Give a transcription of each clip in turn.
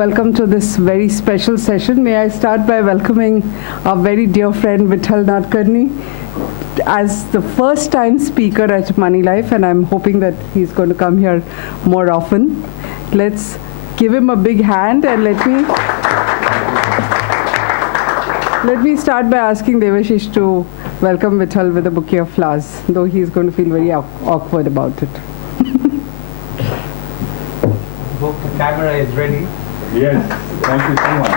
welcome to this very special session. May I start by welcoming our very dear friend Vithal Nadkarni as the first time speaker at Moneylife, and I'm hoping that he's going to come here more often. Let's give him a big hand, and let me start by asking Devashish to welcome Vithal with a bouquet of flowers, though he's going to feel very awkward about it. Hope the camera is ready. Yes, thank you so much.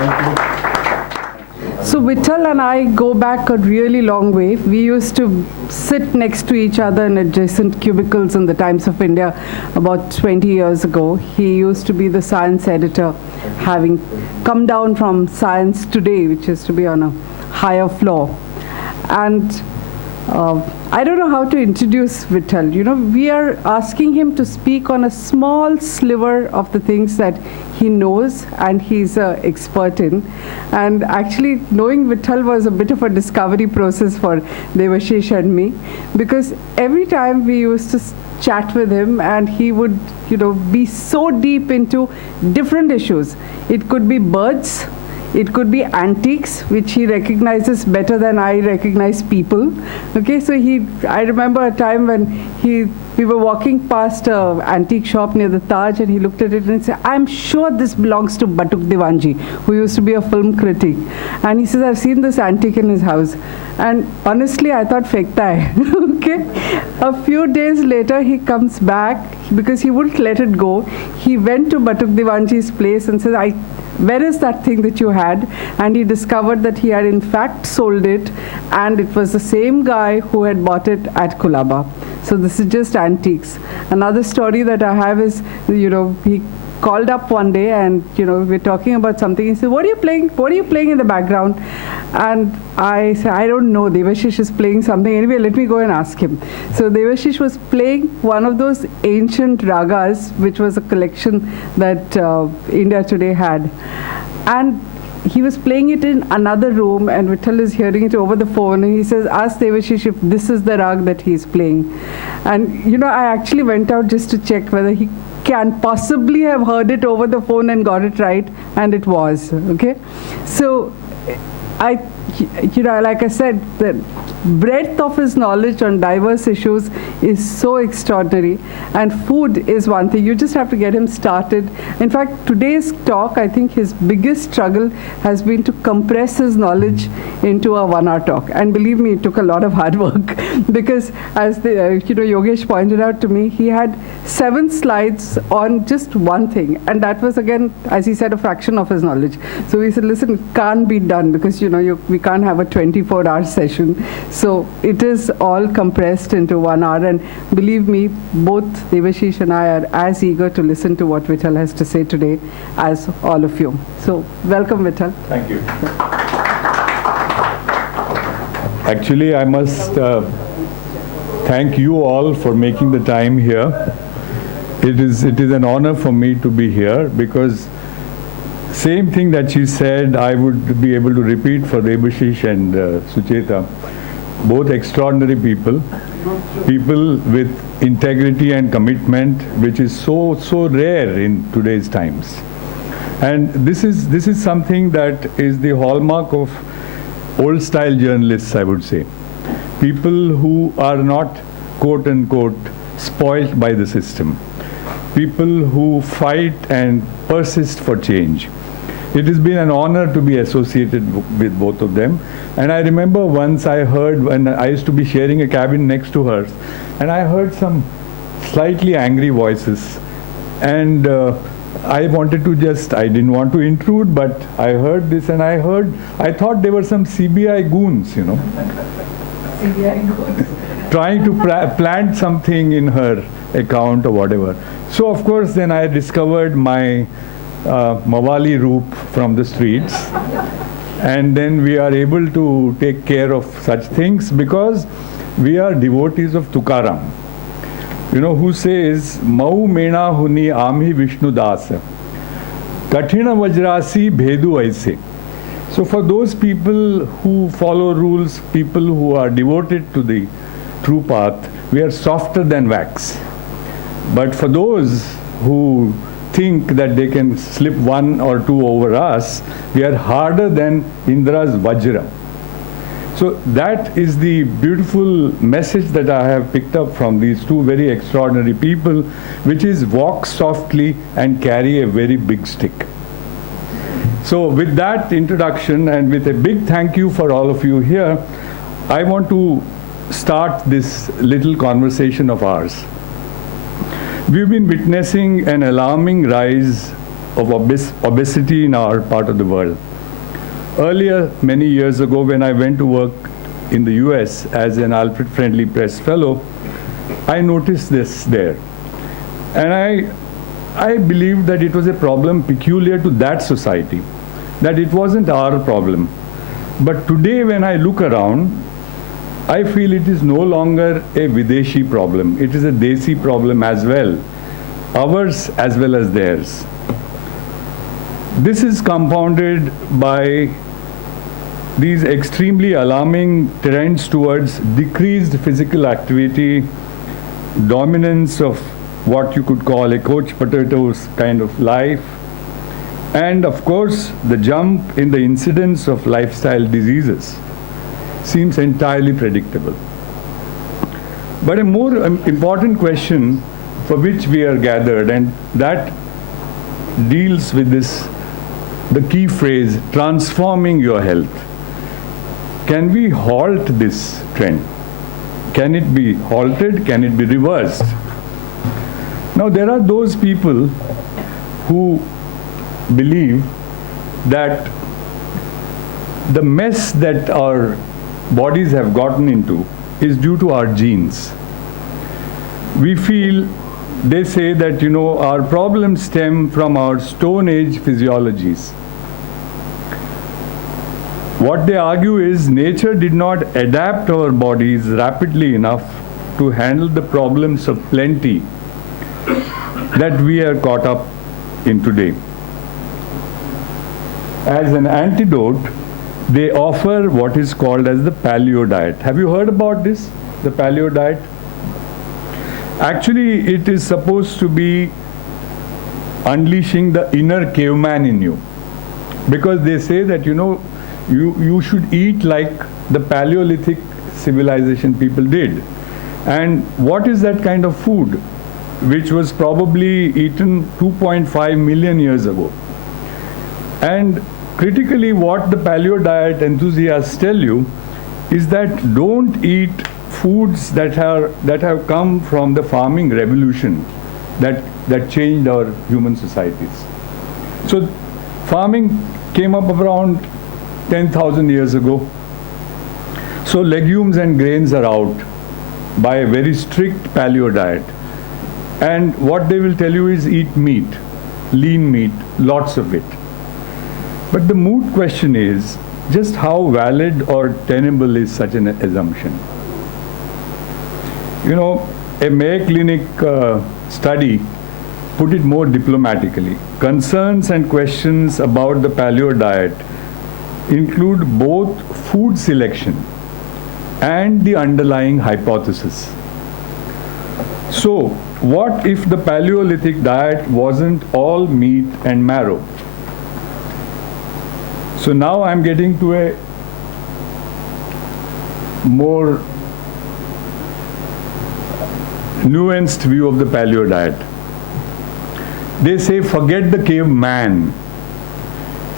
Thank you. So Vithal and I go back a really long way. We used to sit next to each other in adjacent cubicles in the Times of India about 20 years ago. He used to be the science editor, having come down from Science Today, which is to be on a higher floor. And I don't know how to introduce Vithal. You know, we are asking him to speak on a small sliver of the things that he knows and he's an expert in. And actually, knowing Vithal was a bit of a discovery process for Devashish and me, because every time we used to chat with him and he would, be so deep into different issues. It could be birds. It could be antiques, which he recognizes better than I recognize people. Okay, so I remember a time when we were walking past an antique shop near the Taj, and he looked at it and he said, "I'm sure this belongs to Batuk Diwanji, who used to be a film critic." And he says, "I've seen this antique in his house." And honestly, I thought, "Fekhta hai." Okay. A few days later, he comes back because he wouldn't let it go. He went to Batuk Diwanji's place and says, "Where is that thing that you had?" And he discovered that he had in fact sold it, and it was the same guy who had bought it at Kulaba. So this is just antiques. Another story that I have is, he called up one day and, we're talking about something. He said, "What are you playing? What are you playing in the background?" And I said, "I don't know. Devashish is playing something. Anyway, let me go and ask him." So Devashish was playing one of those ancient ragas, which was a collection that India Today had. And he was playing it in another room, and Vithal is hearing it over the phone, and he says, "Ask Devashish if this is the rag that he's playing." And, I actually went out just to check whether he can possibly have heard it over the phone and got it right, and it was, okay? So like I said, the breadth of his knowledge on diverse issues is so extraordinary, and food is one thing. You just have to get him started. In fact, today's talk, I think his biggest struggle has been to compress his knowledge into a 1-hour talk. And believe me, it took a lot of hard work because, as Yogesh pointed out to me, he had 7 slides on just one thing, and that was, again, as he said, a fraction of his knowledge. So we said, "Listen, it can't be done because we can't have a 24-hour session." So it is all compressed into 1 hour, and believe me, both Devashish and I are as eager to listen to what Vithal has to say today as all of you. So welcome, Vithal. Thank you. Actually, I must thank you all for making the time here. It is an honor for me to be here, because same thing that she said, I would be able to repeat for Devashish and Sucheta. Both extraordinary people with integrity and commitment, which is so rare in today's times. And this is something that is the hallmark of old-style journalists, I would say. People who are not, quote unquote, spoilt by the system. People who fight and persist for change. It has been an honor to be associated with both of them. And I remember once I heard, when I used to be sharing a cabin next to hers, and I heard some slightly angry voices. And I wanted to I didn't want to intrude, but I heard this, and I thought there were some CBI goons, CBI goons. trying to plant something in her account or whatever. So of course, then I discovered my Mawali Roop from the streets, and then we are able to take care of such things because we are devotees of Tukaram, who says, "Mau mena huni amhi Vishnu das, kathina vajrasi bhedu aise." So for those people who follow rules, people who are devoted to the true path, we are softer than wax. But for those who think that they can slip one or two over us, we are harder than Indra's Vajra. So that is the beautiful message that I have picked up from these two very extraordinary people, which is walk softly and carry a very big stick. So with that introduction and with a big thank you for all of you here, I want to start this little conversation of ours. We've been witnessing an alarming rise of obesity in our part of the world. Earlier, many years ago, when I went to work in the US as an Alfred Friendly Press Fellow, I noticed this there. And I believed that it was a problem peculiar to that society, that it wasn't our problem. But today, when I look around, I feel it is no longer a Videshi problem. It is a Desi problem as well, ours as well as theirs. This is compounded by these extremely alarming trends towards decreased physical activity, dominance of what you could call a coach potatoes kind of life, and of course the jump in the incidence of lifestyle diseases seems entirely predictable. But a more important question for which we are gathered, and that deals with this, the key phrase, transforming your health. Can we halt this trend? Can it be halted? Can it be reversed? Now, there are those people who believe that the mess that our bodies have gotten into is due to our genes. We feel, they say that, our problems stem from our Stone Age physiologies. What they argue is nature did not adapt our bodies rapidly enough to handle the problems of plenty that we are caught up in today. As an antidote, they offer what is called as the paleo diet. Have you heard about this, the paleo diet? Actually, it is supposed to be unleashing the inner caveman in you, because they say that, you should eat like the Paleolithic civilization people did. And what is that kind of food, which was probably eaten 2.5 million years ago? And critically, what the paleo diet enthusiasts tell you is that don't eat foods that have come from the farming revolution that changed our human societies. So farming came up around 10,000 years ago. So legumes and grains are out by a very strict paleo diet. And what they will tell you is eat meat, lean meat, lots of it. But the moot question is, just how valid or tenable is such an assumption? A Mayo Clinic study put it more diplomatically. Concerns and questions about the paleo diet include both food selection and the underlying hypothesis. So, what if the Paleolithic diet wasn't all meat and marrow? So now I'm getting to a more nuanced view of the paleo diet. They say forget the caveman.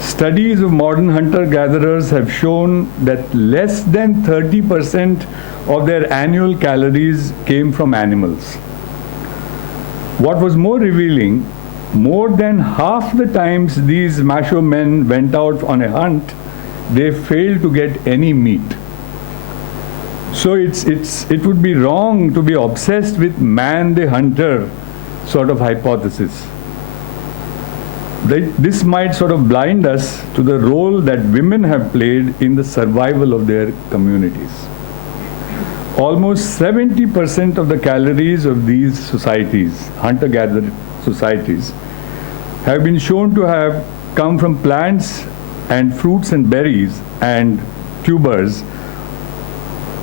Studies of modern hunter-gatherers have shown that less than 30% of their annual calories came from animals. What was more revealing, more than half the times these macho men went out on a hunt, they failed to get any meat. So it would be wrong to be obsessed with man the hunter sort of hypothesis. This might sort of blind us to the role that women have played in the survival of their communities. Almost 70% of the calories of these societies, hunter-gatherer societies, have been shown to have come from plants and fruits and berries and tubers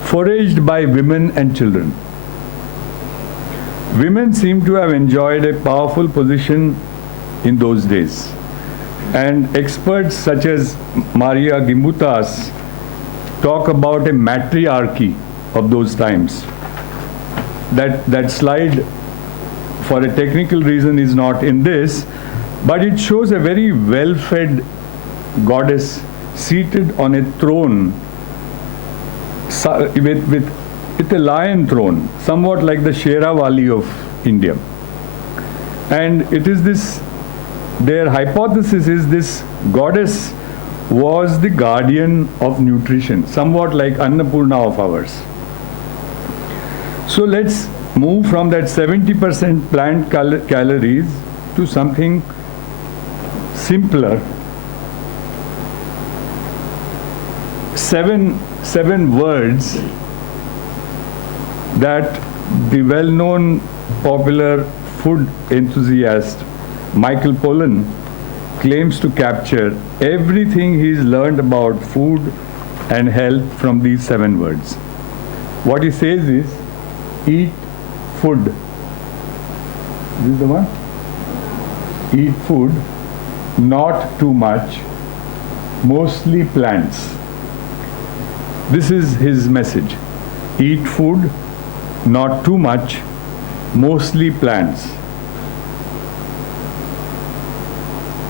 foraged by women and children. Women seem to have enjoyed a powerful position in those days. And experts such as Maria Gimbutas talk about a matriarchy of those times. That slide, for a technical reason, is not in this, but it shows a very well-fed goddess seated on a throne with a lion throne, somewhat like the Sheravali of India. And it is this, their hypothesis is this goddess was the guardian of nutrition, somewhat like Annapurna of ours. So let's move from that 70% plant calories to something simpler. Seven words that the well-known popular food enthusiast Michael Pollan claims to capture everything he's learned about food and health from these 7 words. What he says is, eat food. This is the one? Eat food, not too much, mostly plants. This is his message. Eat food, not too much, mostly plants.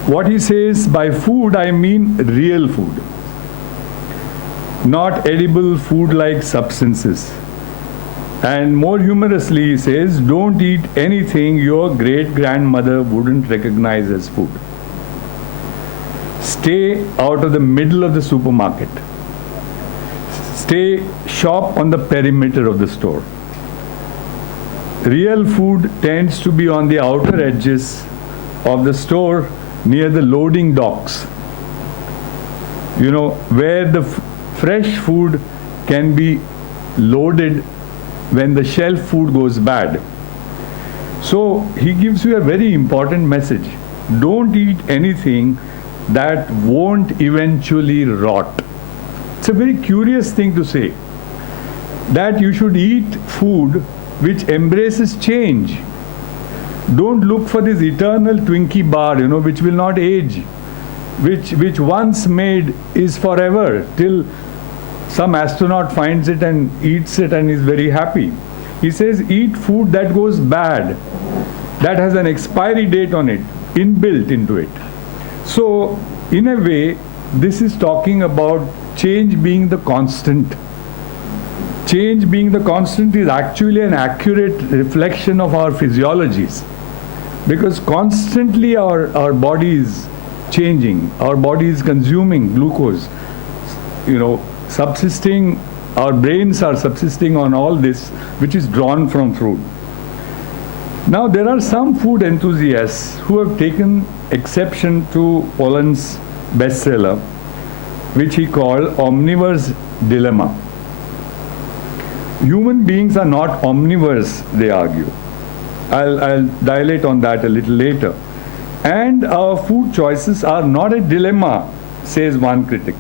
What he says by food, I mean real food, not edible food-like substances. And more humorously, he says, don't eat anything your great-grandmother wouldn't recognize as food. Stay out of the middle of the supermarket. Shop on the perimeter of the store. Real food tends to be on the outer edges of the store near the loading docks. You know, where the fresh food can be loaded when the shelf food goes bad. So he gives you a very important message. Don't eat anything that won't eventually rot. It's a very curious thing to say, that you should eat food which embraces change. Don't look for this eternal Twinkie bar, you know, which will not age, which once made is forever, till some astronaut finds it and eats it and is very happy. He says, eat food that goes bad, that has an expiry date on it, inbuilt into it. So, in a way, this is talking about change being the constant. Change being the constant is actually an accurate reflection of our physiologies, because constantly our body is changing, our body is consuming glucose, you know, subsisting, our brains are subsisting on all this which is drawn from fruit. Now there are some food enthusiasts who have taken exception to Pollan's bestseller, which he called Omnivore's Dilemma. Human beings are not omnivores, they argue. I'll dilate on that a little later. And our food choices are not a dilemma, says one critic.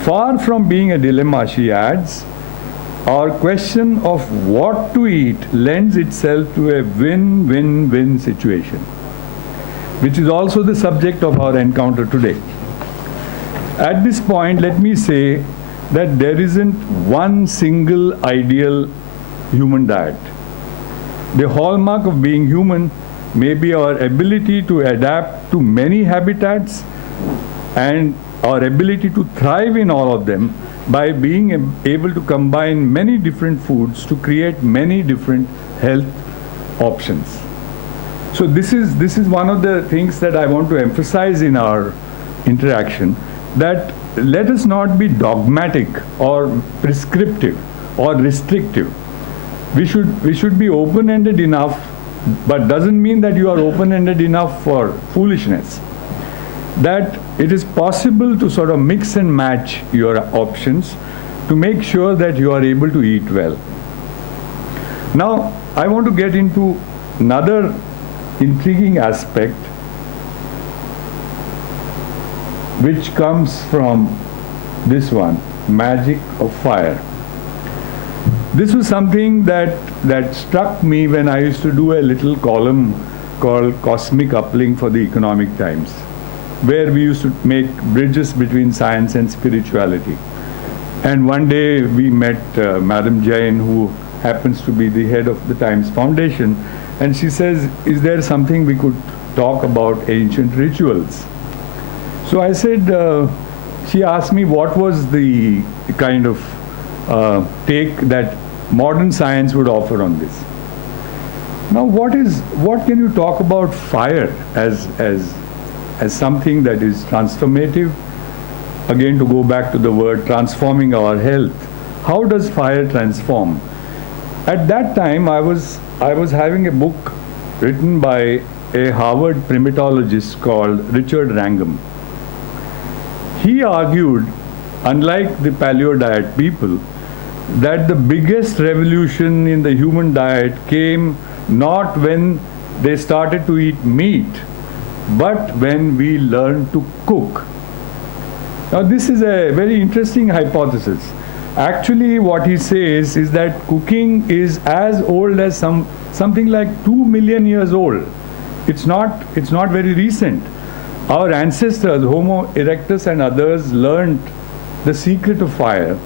Far from being a dilemma, she adds, our question of what to eat lends itself to a win-win-win situation, which is also the subject of our encounter today. At this point, let me say that there isn't one single ideal human diet. The hallmark of being human may be our ability to adapt to many habitats and our ability to thrive in all of them by being able to combine many different foods to create many different health options. So this is one of the things that I want to emphasize in our interaction, that let us not be dogmatic or prescriptive or restrictive. We should be open-ended enough, but doesn't mean that you are open-ended enough for foolishness. That it is possible to sort of mix and match your options to make sure that you are able to eat well. Now, I want to get into another intriguing aspect which comes from this one, magic of fire. This was something that struck me when I used to do a little column called Cosmic Uplink for the Economic Times, where we used to make bridges between science and spirituality. And one day we met Madam Jain, who happens to be the head of the Times Foundation, and she says, is there something we could talk about ancient rituals? So I said, she asked me what was the kind of take that modern science would offer on this. Now what can you talk about fire as something that is transformative? Again, to go back to the word transforming our health. How does fire transform? At that time, I was having a book written by a Harvard primatologist called Richard Wrangham. He argued, unlike the paleo diet people, that the biggest revolution in the human diet came not when they started to eat meat, but when we learned to cook. Now this is a very interesting hypothesis. Actually what he says is that cooking is as old as something like 2 million years old. It's not very recent. Our ancestors, Homo erectus and others, learned the secret of fire.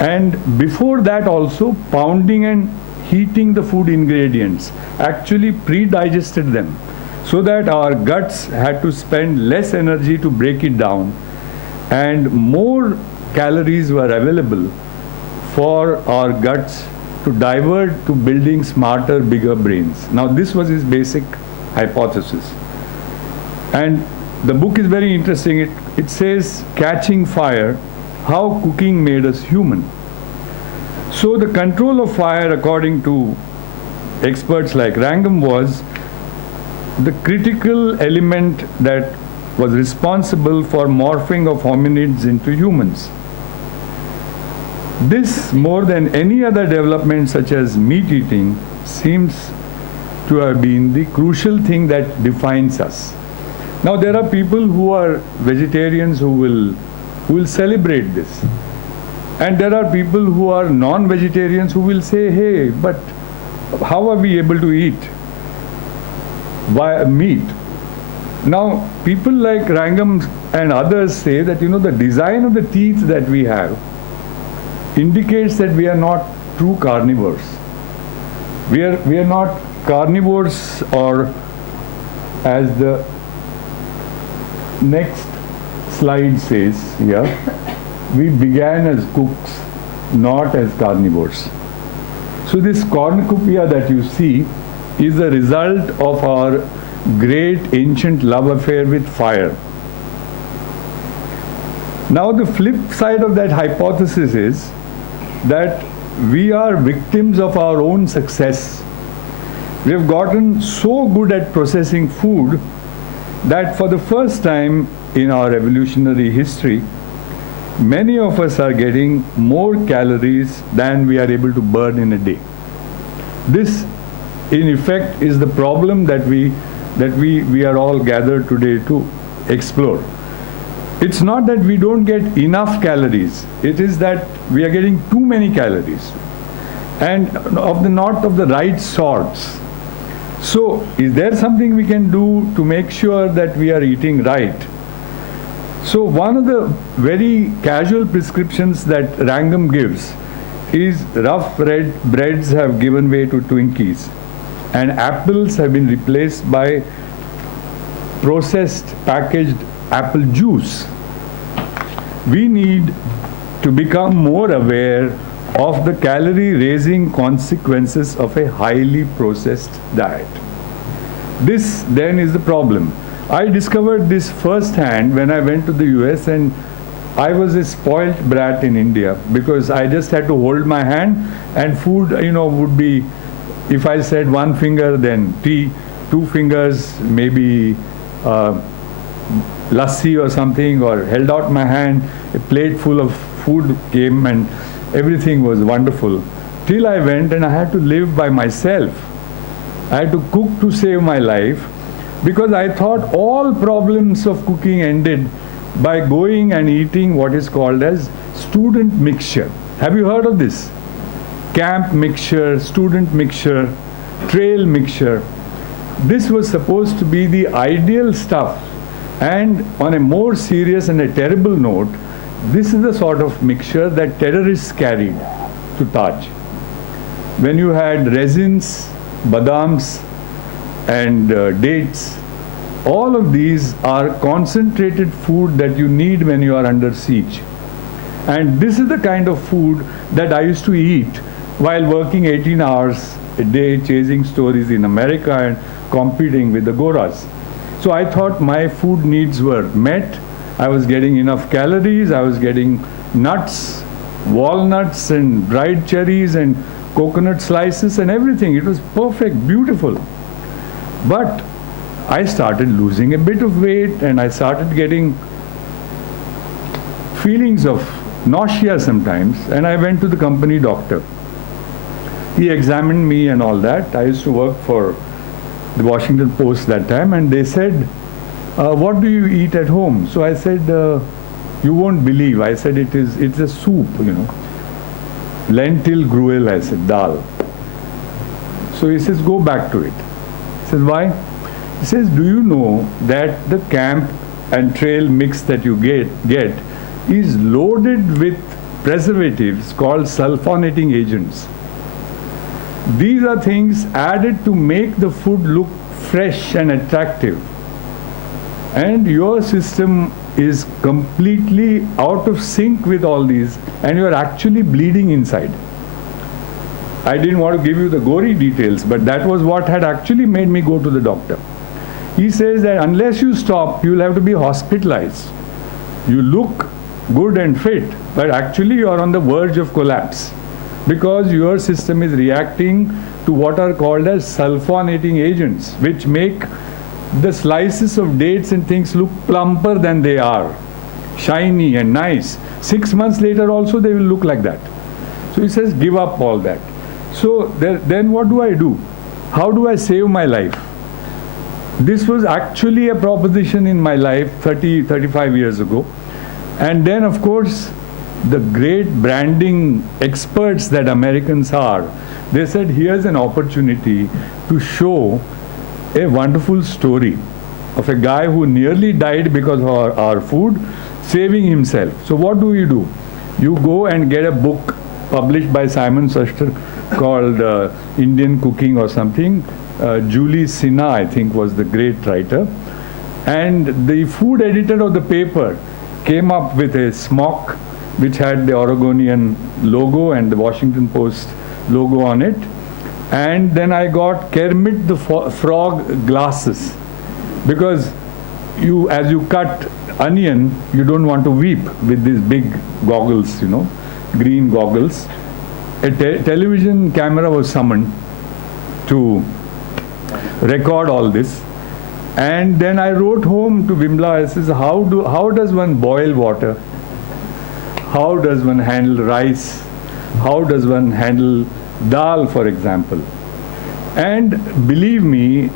And before that also, pounding and heating the food ingredients actually pre-digested them, so that our guts had to spend less energy to break it down, and more calories were available for our guts to divert to building smarter, bigger brains. Now this was his basic hypothesis. And the book is very interesting. It says, Catching Fire, How Cooking Made Us Human. So the control of fire, according to experts like Wrangham, was the critical element that was responsible for morphing of hominids into humans. This, more than any other development such as meat eating, seems to have been the crucial thing that defines us. Now there are people who are vegetarians who will celebrate this. And there are people who are non-vegetarians who will say, hey, but how are we able to eat meat? Now, people like Wrangham and others say that, the design of the teeth that we have indicates that we are not true carnivores. We are not carnivores, or as the next slide says here, we began as cooks, not as carnivores. So this cornucopia that you see is the result of our great ancient love affair with fire. Now the flip side of that hypothesis is that we are victims of our own success. We have gotten so good at processing food that for the first time in our evolutionary history, many of us are getting more calories than we are able to burn in a day. This, in effect, is the problem that we are all gathered today to explore. It's not that we don't get enough calories. It is that we are getting too many calories, and not of the right sorts. So, is there something we can do to make sure that we are eating right? So one of the very casual prescriptions that Wrangham gives is rough red breads have given way to Twinkies, and apples have been replaced by processed packaged apple juice. We need to become more aware of the calorie-raising consequences of a highly processed diet. This then is the problem. I discovered this firsthand when I went to the US, and I was a spoilt brat in India because I just had to hold my hand, and food, would be, if I said one finger, then tea, 2 fingers, maybe lassi or something, or held out my hand, a plate full of food came, and everything was wonderful. Till I went and I had to live by myself. I had to cook to save my life, because I thought all problems of cooking ended by going and eating what is called as student mixture. Have you heard of this? Camp mixture, student mixture, trail mixture. This was supposed to be the ideal stuff. And on a more serious and a terrible note, this is the sort of mixture that terrorists carried to Taj. When you had resins, badams, and dates, all of these are concentrated food that you need when you are under siege. And this is the kind of food that I used to eat while working 18 hours a day chasing stories in America and competing with the Goras. So I thought my food needs were met. I was getting enough calories, I was getting nuts, walnuts and dried cherries and coconut slices and everything. It was perfect, beautiful. But I started losing a bit of weight and I started getting feelings of nausea sometimes, and I went to the company doctor. He examined me and all that. I used to work for the Washington Post that time, and they said, what do you eat at home? So I said, you won't believe. I said, it's a soup, lentil gruel, I said, dal. So he says, go back to it. I said, why? He says, do you know that the camp and trail mix that you get is loaded with preservatives called sulfonating agents. These are things added to make the food look fresh and attractive. And your system is completely out of sync with all these, and you are actually bleeding inside. I didn't want to give you the gory details, but that was what had actually made me go to the doctor. He says that unless you stop, you'll have to be hospitalized. You look good and fit, but actually you are on the verge of collapse because your system is reacting to what are called as sulfonating agents, which make the slices of dates and things look plumper than they are, shiny and nice. 6 months later also they will look like that. So he says, give up all that. So then what do I do? How do I save my life? This was actually a proposition in my life 35 years ago. And then, of course, the great branding experts that Americans are, they said, here's an opportunity to show a wonderful story of a guy who nearly died because of our food, saving himself. So what do? You go and get a book published by Simon Schuster called Indian Cooking or something. Julie Sinha, I think, was the great writer. And the food editor of the paper came up with a smock which had the Oregonian logo and the Washington Post logo on it. And then I got Kermit the Frog glasses, because as you cut onion, you don't want to weep with these big goggles, green goggles. A television camera was summoned to record all this. And then I wrote home to Vimla. I says, how does one boil water? How does one handle rice? How does one handle dal, for example? And believe me,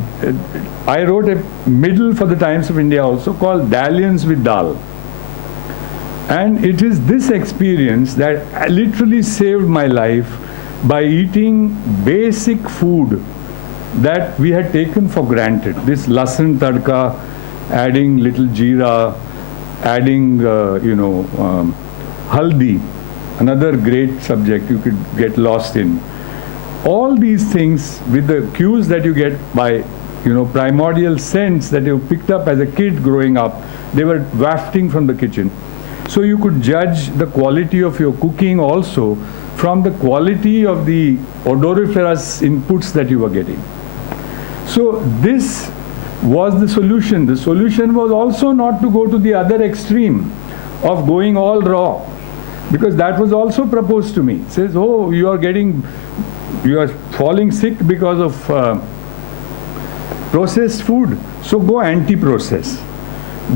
I wrote a middle for the Times of India also called Dalliance with Dal. And it is this experience that literally saved my life by eating basic food that we had taken for granted. This lasan tadka, adding little jeera, adding, haldi, another great subject you could get lost in. All these things with the cues that you get by, primordial scents that you picked up as a kid growing up, they were wafting from the kitchen. So you could judge the quality of your cooking also from the quality of the odoriferous inputs that you were getting. So this was the solution. The solution was also not to go to the other extreme of going all raw, because that was also proposed to me. It says, oh, you are falling sick because of processed food. So go anti-process.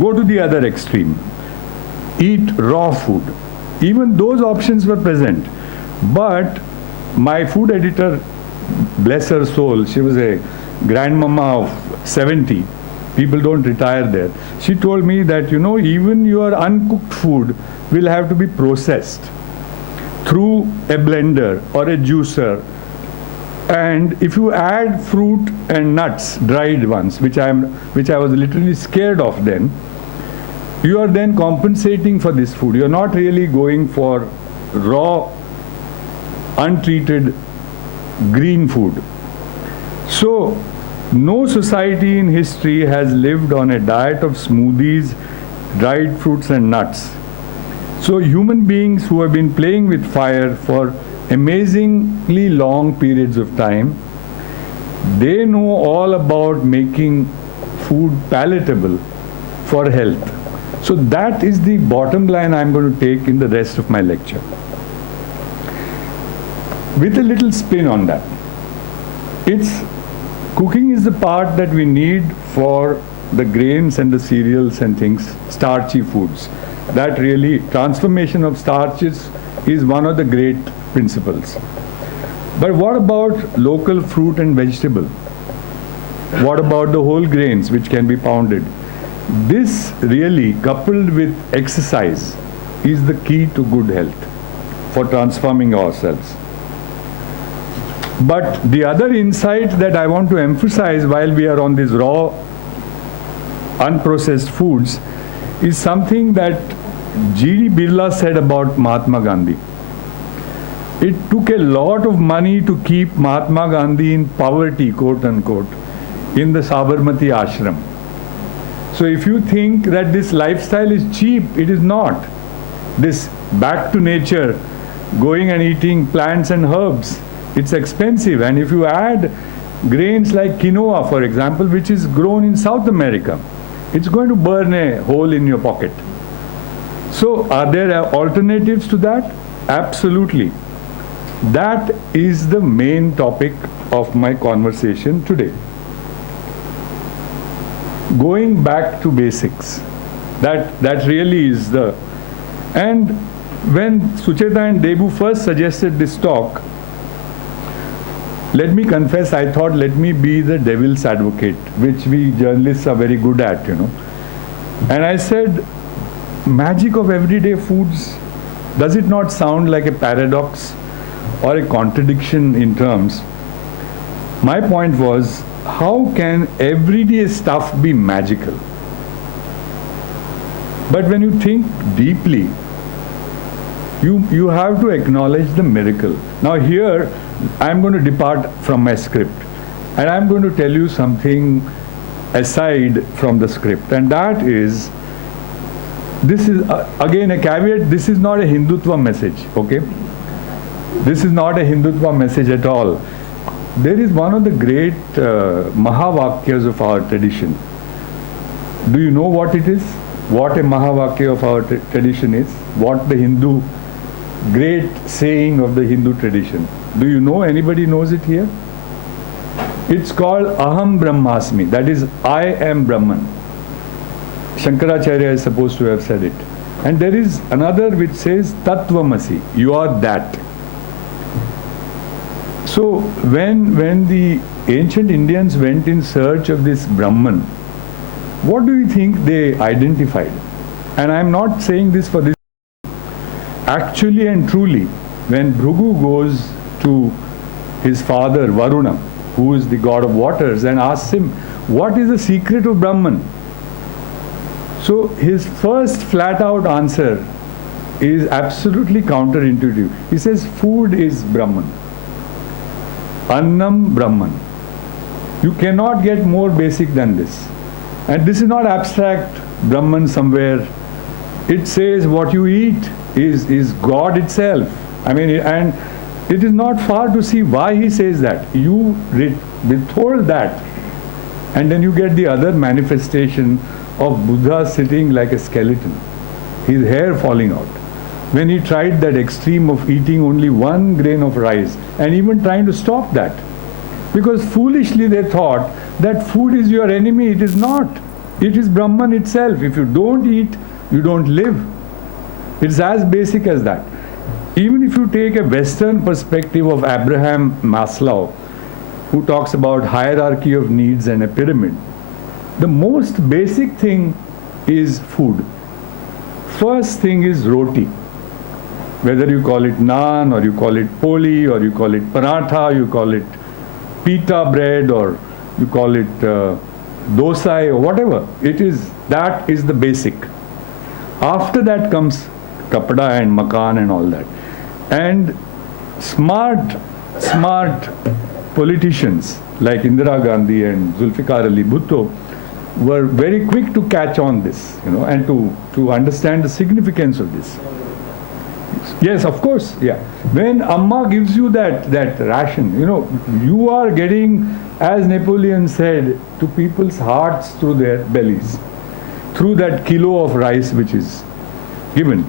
Go to the other extreme. Eat raw food. Even those options were present. But my food editor, bless her soul, she was a grandmama of 70. People don't retire there. She told me that, even your uncooked food will have to be processed through a blender or a juicer. And if you add fruit and nuts, dried ones, which I was literally scared of then, you are then compensating for this food. You're not really going for raw, untreated green food. So, no society in history has lived on a diet of smoothies, dried fruits and nuts. So human beings who have been playing with fire for amazingly long periods of time, they know all about making food palatable for health. So that is the bottom line I'm going to take in the rest of my lecture, with a little spin on that. Cooking is the part that we need for the grains and the cereals and things, starchy foods. That really, transformation of starches is one of the great principles. But what about local fruit and vegetable? What about the whole grains which can be pounded? This really, coupled with exercise, is the key to good health for transforming ourselves. But the other insight that I want to emphasize while we are on these raw, unprocessed foods is something that G.D. Birla said about Mahatma Gandhi. It took a lot of money to keep Mahatma Gandhi in poverty, quote unquote, in the Sabarmati ashram. So if you think that this lifestyle is cheap, it is not. This back to nature, going and eating plants and herbs, it's expensive. And if you add grains like quinoa, for example, which is grown in South America, it's going to burn a hole in your pocket. So are there alternatives to that? Absolutely. That is the main topic of my conversation today. Going back to basics. That really is the... And when Sucheta and Debu first suggested this talk, let me confess, I thought, let me be the devil's advocate, which we journalists are very good at, you know. And I said, magic of everyday foods, does it not sound like a paradox or a contradiction in terms? My point was, how can everyday stuff be magical? But when you think deeply, you have to acknowledge the miracle. Now here, I'm going to depart from my script, and I'm going to tell you something aside from the script, and that is, this is again a caveat, this is not a Hindutva message, okay? This is not a Hindutva message at all. There is one of the great Mahavakyas of our tradition. Do you know what it is? What a Mahavakya of our tradition is? What the great saying of the Hindu tradition? Do you know? Anybody knows it here? It's called Aham Brahmasmi. That is, I am Brahman. Shankaracharya is supposed to have said it. And there is another which says Tattvamasi. You are that. So when the ancient Indians went in search of this Brahman, what do you think they identified? And I'm not saying this for this. Actually and truly, when Bhrigu goes to his father Varuna, who is the god of waters, and asks him, what is the secret of Brahman? So his first flat out answer is absolutely counterintuitive. He says, food is Brahman. Annam Brahman. You cannot get more basic than this. And this is not abstract Brahman somewhere. It says what you eat is God itself. I mean, and it is not far to see why he says that. You withhold that, and then you get the other manifestation of Buddha sitting like a skeleton, his hair falling out, when he tried that extreme of eating only 1 grain of rice, and even trying to stop that. Because foolishly they thought that food is your enemy. It is not. It is Brahman itself. If you don't eat, you don't live. It's as basic as that. Even if you take a Western perspective of Abraham Maslow, who talks about hierarchy of needs and a pyramid, the most basic thing is food. First thing is roti. Whether you call it naan, or you call it poli, or you call it paratha, you call it pita bread, or you call it dosa or whatever. That is the basic. After that comes kapada and makan and all that. And smart politicians like Indira Gandhi and Zulfikar Ali Bhutto were very quick to catch on this, and to understand the significance of this. Yes, of course, yeah. When Amma gives you that ration, you are getting, as Napoleon said, to people's hearts through their bellies, through that kilo of rice which is given.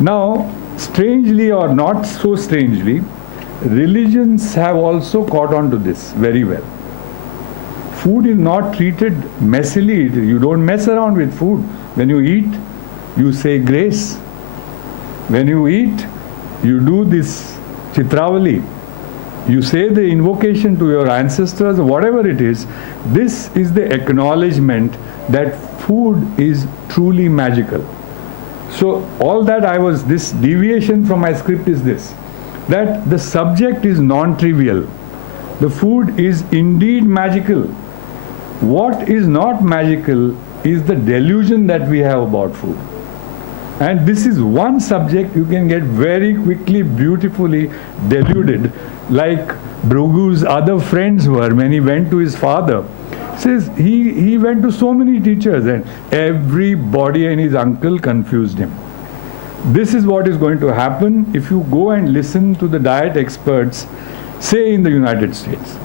Now, strangely or not so strangely, religions have also caught on to this very well. Food is not treated messily. You don't mess around with food. When you eat, you say grace. When you eat, you do this Chitravali. You say the invocation to your ancestors, whatever it is. This is the acknowledgement that food is truly magical. So all that this deviation from my script is this, that the subject is non-trivial. The food is indeed magical. What is not magical is the delusion that we have about food. And this is one subject you can get very quickly, beautifully deluded, like Bhrugu's other friends were when he went to his father. Says he went to so many teachers and everybody and his uncle confused him. This is what is going to happen if you go and listen to the diet experts, say in the United States.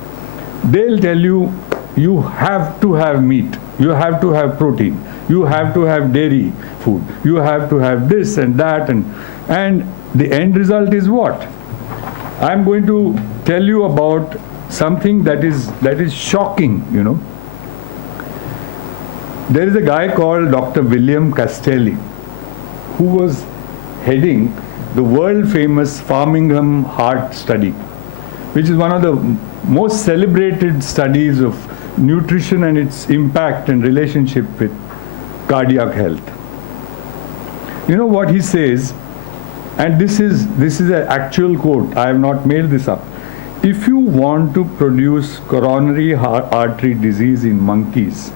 They'll tell you, you have to have meat, you have to have protein, you have to have dairy food, you have to have this and that, and the end result is what? I'm going to tell you about something that is shocking, There is a guy called Dr. William Castelli, who was heading the world-famous Framingham Heart Study, which is one of the most celebrated studies of nutrition and its impact and relationship with cardiac health. You know what he says, and this is an actual quote, I have not made this up. If you want to produce coronary artery disease in monkeys,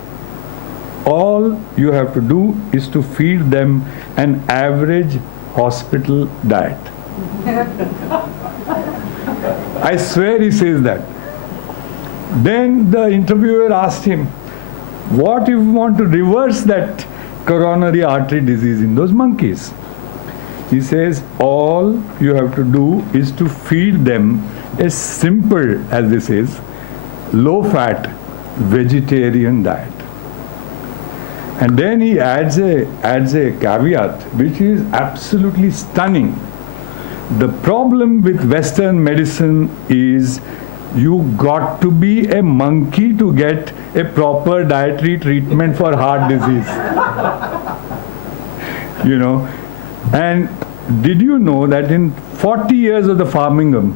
all you have to do is to feed them an average hospital diet. I swear he says that. Then the interviewer asked him, what if you want to reverse that coronary artery disease in those monkeys? He says, all you have to do is to feed them a simple, as this is, low-fat vegetarian diet. And then he adds a caveat, which is absolutely stunning. The problem with Western medicine is you got to be a monkey to get a proper dietary treatment for heart disease. And did you know that in 40 years of the Framingham,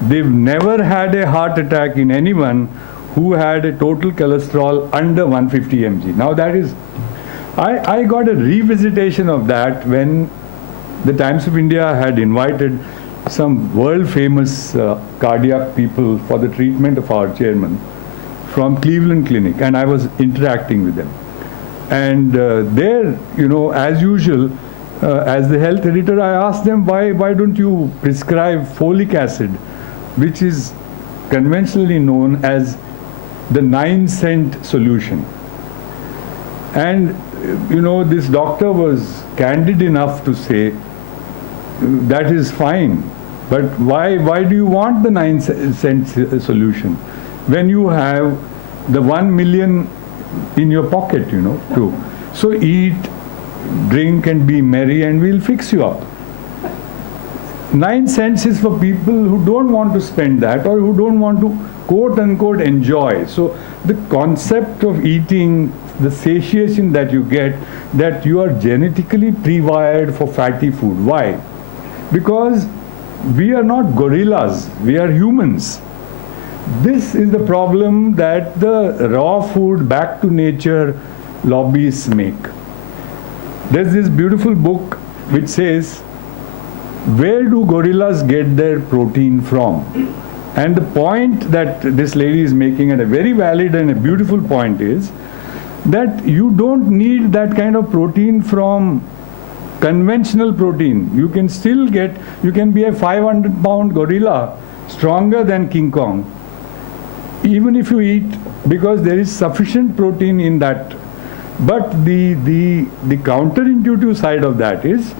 they've never had a heart attack in anyone who had a total cholesterol under 150 mg. Now that is, I got a revisitation of that when the Times of India had invited some world famous cardiac people for the treatment of our chairman from Cleveland Clinic, and I was interacting with them. And there, as usual, as the health editor, I asked them, why don't you prescribe folic acid, which is conventionally known as the 9-cent solution. And this doctor was candid enough to say, that is fine, but why do you want the 9-cent solution when you have the 1 million in your pocket, too? So eat, drink and be merry and we'll fix you up. 9 cents is for people who don't want to spend that or who don't want to quote unquote enjoy. So the concept of eating, the satiation that you get, that you are genetically pre-wired for fatty food. Why? Because we are not gorillas, we are humans. This is the problem that the raw food, back to nature lobbyists make. There's this beautiful book which says, where do gorillas get their protein from? And the point that this lady is making, and a very valid and a beautiful point, is that you don't need that kind of protein from conventional protein. You can still get, you can be a 500-pound gorilla, stronger than King Kong, even if you eat, because there is sufficient protein in that. But the counterintuitive side of that is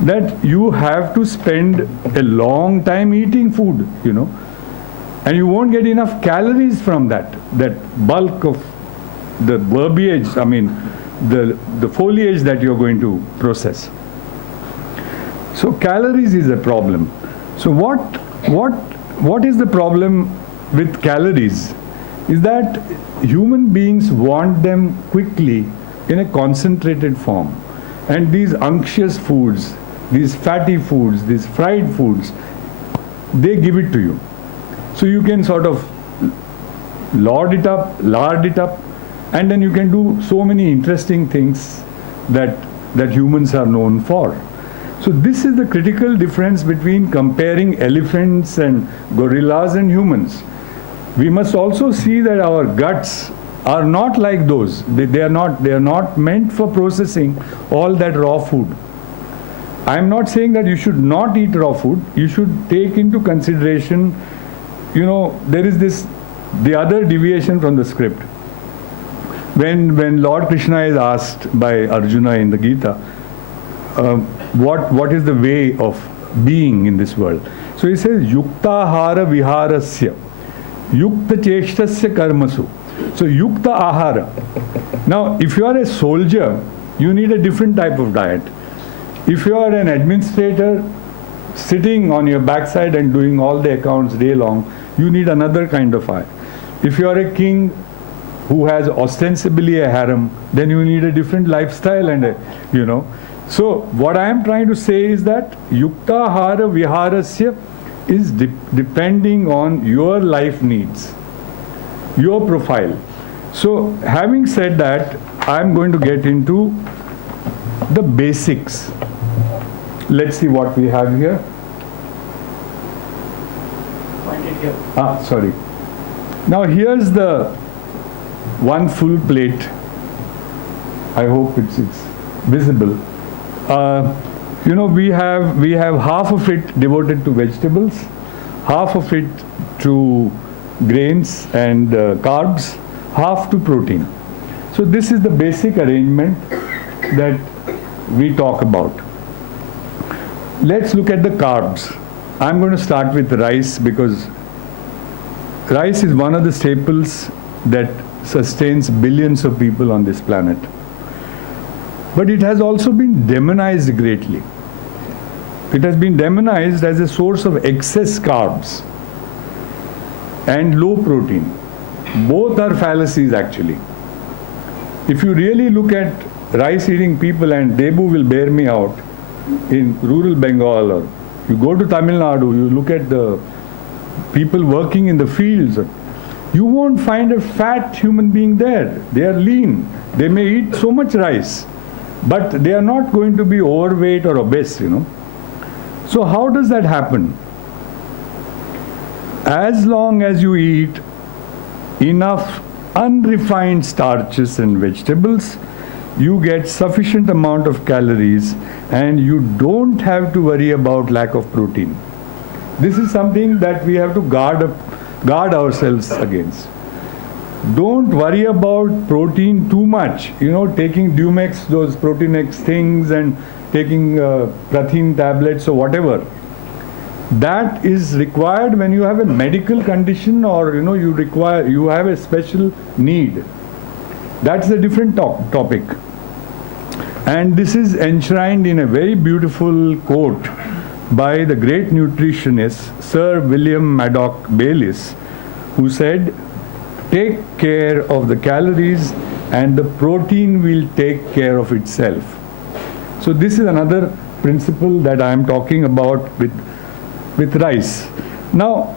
that you have to spend a long time eating food, you know, and you won't get enough calories from that bulk of the verbiage, I mean, the foliage that you're going to process. So calories is a problem. So what is the problem with calories is that human beings want them quickly in a concentrated form. And these unctuous foods, these fatty foods, these fried foods, they give it to you. So you can sort of lard it up, and then you can do so many interesting things that humans are known for. So this is the critical difference between comparing elephants and gorillas and humans. We must also see that our guts are not like those. They are not meant for processing all that raw food. I am not saying that you should not eat raw food. You should take into consideration, you know, there is the other deviation from the script. When Lord Krishna is asked by Arjuna in the Gita, what is the way of being in this world? So he says, Yuktahara viharasya, Yukta cheshtasya karmasu. So Yukta ahara. Now, if you are a soldier, you need a different type of diet. If you are an administrator sitting on your backside and doing all the accounts day long, you need another kind of diet. If you are a king who has ostensibly a harem, then you need a different lifestyle and you know. So what I am trying to say is that Yukta Hara Viharasya is depending on your life needs, your profile. So having said that, I am going to get into the basics. Let's see what we have here. Sorry. Now here's the one full plate. I hope it's visible. You know, we have half of it devoted to vegetables, half of it to grains and carbs, half to protein. So this is the basic arrangement that we talk about. Let's look at the carbs. I'm going to start with rice because rice is one of the staples that sustains billions of people on this planet. But it has also been demonized greatly. It has been demonized as a source of excess carbs and low protein. Both are fallacies actually. If you really look at rice eating people, and Debu will bear me out, in rural Bengal, or you go to Tamil Nadu, you look at the people working in the fields, you won't find a fat human being there. They are lean. They may eat so much rice, but they are not going to be overweight or obese, you know. So how does that happen? As long as you eat enough unrefined starches and vegetables, you get sufficient amount of calories and you don't have to worry about lack of protein. This is something that we have to guard ourselves against. Don't worry about protein too much. You know, taking Dumex, those Protein X things, and taking Pratheen tablets or whatever. That is required when you have a medical condition, or you know, you have a special need. That's a different topic. And this is enshrined in a very beautiful quote by the great nutritionist Sir William Madoc Bayliss, who said, "Take care of the calories and the protein will take care of itself." So this is another principle that I am talking about with rice. Now,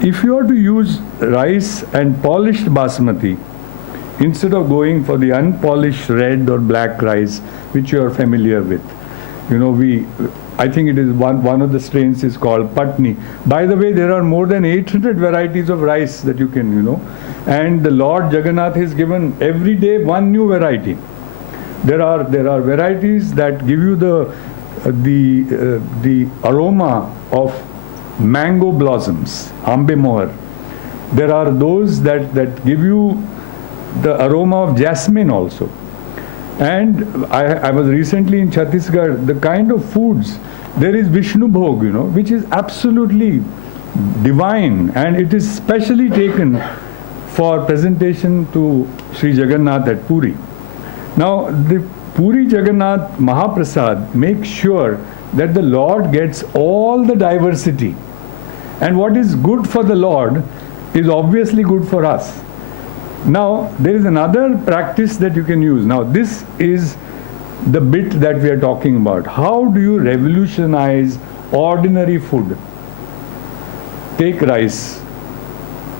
if you are to use rice and polished basmati, instead of going for the unpolished red or black rice, which you are familiar with, you know, I think it is one of the strains is called Patni. By the way, there are more than 800 varieties of rice that you can, and the Lord Jagannath has given every day one new variety. There are varieties that give you the aroma of mango blossoms, ambe mohar. There are those that give you the aroma of jasmine also. And I was recently in Chhattisgarh, the kind of foods, there is Vishnu Bhog, which is absolutely divine, and it is specially taken for presentation to Sri Jagannath at Puri. Now, the Puri Jagannath Mahaprasad makes sure that the Lord gets all the diversity. And what is good for the Lord is obviously good for us. Now, there is another practice that you can use. Now, this is the bit that we are talking about. How do you revolutionize ordinary food? Take rice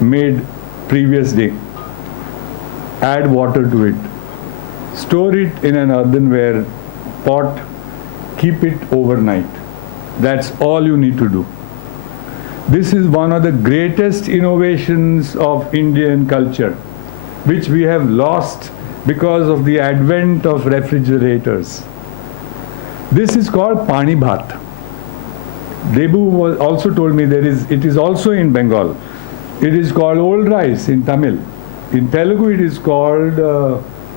made previous day, add water to it, store it in an earthenware pot, keep it overnight. That's all you need to do. This is one of the greatest innovations of Indian culture, which we have lost because of the advent of refrigerators. This is called pani bhat. Debu also told me it is also in Bengal. It is called old rice in Tamil. In Telugu it is called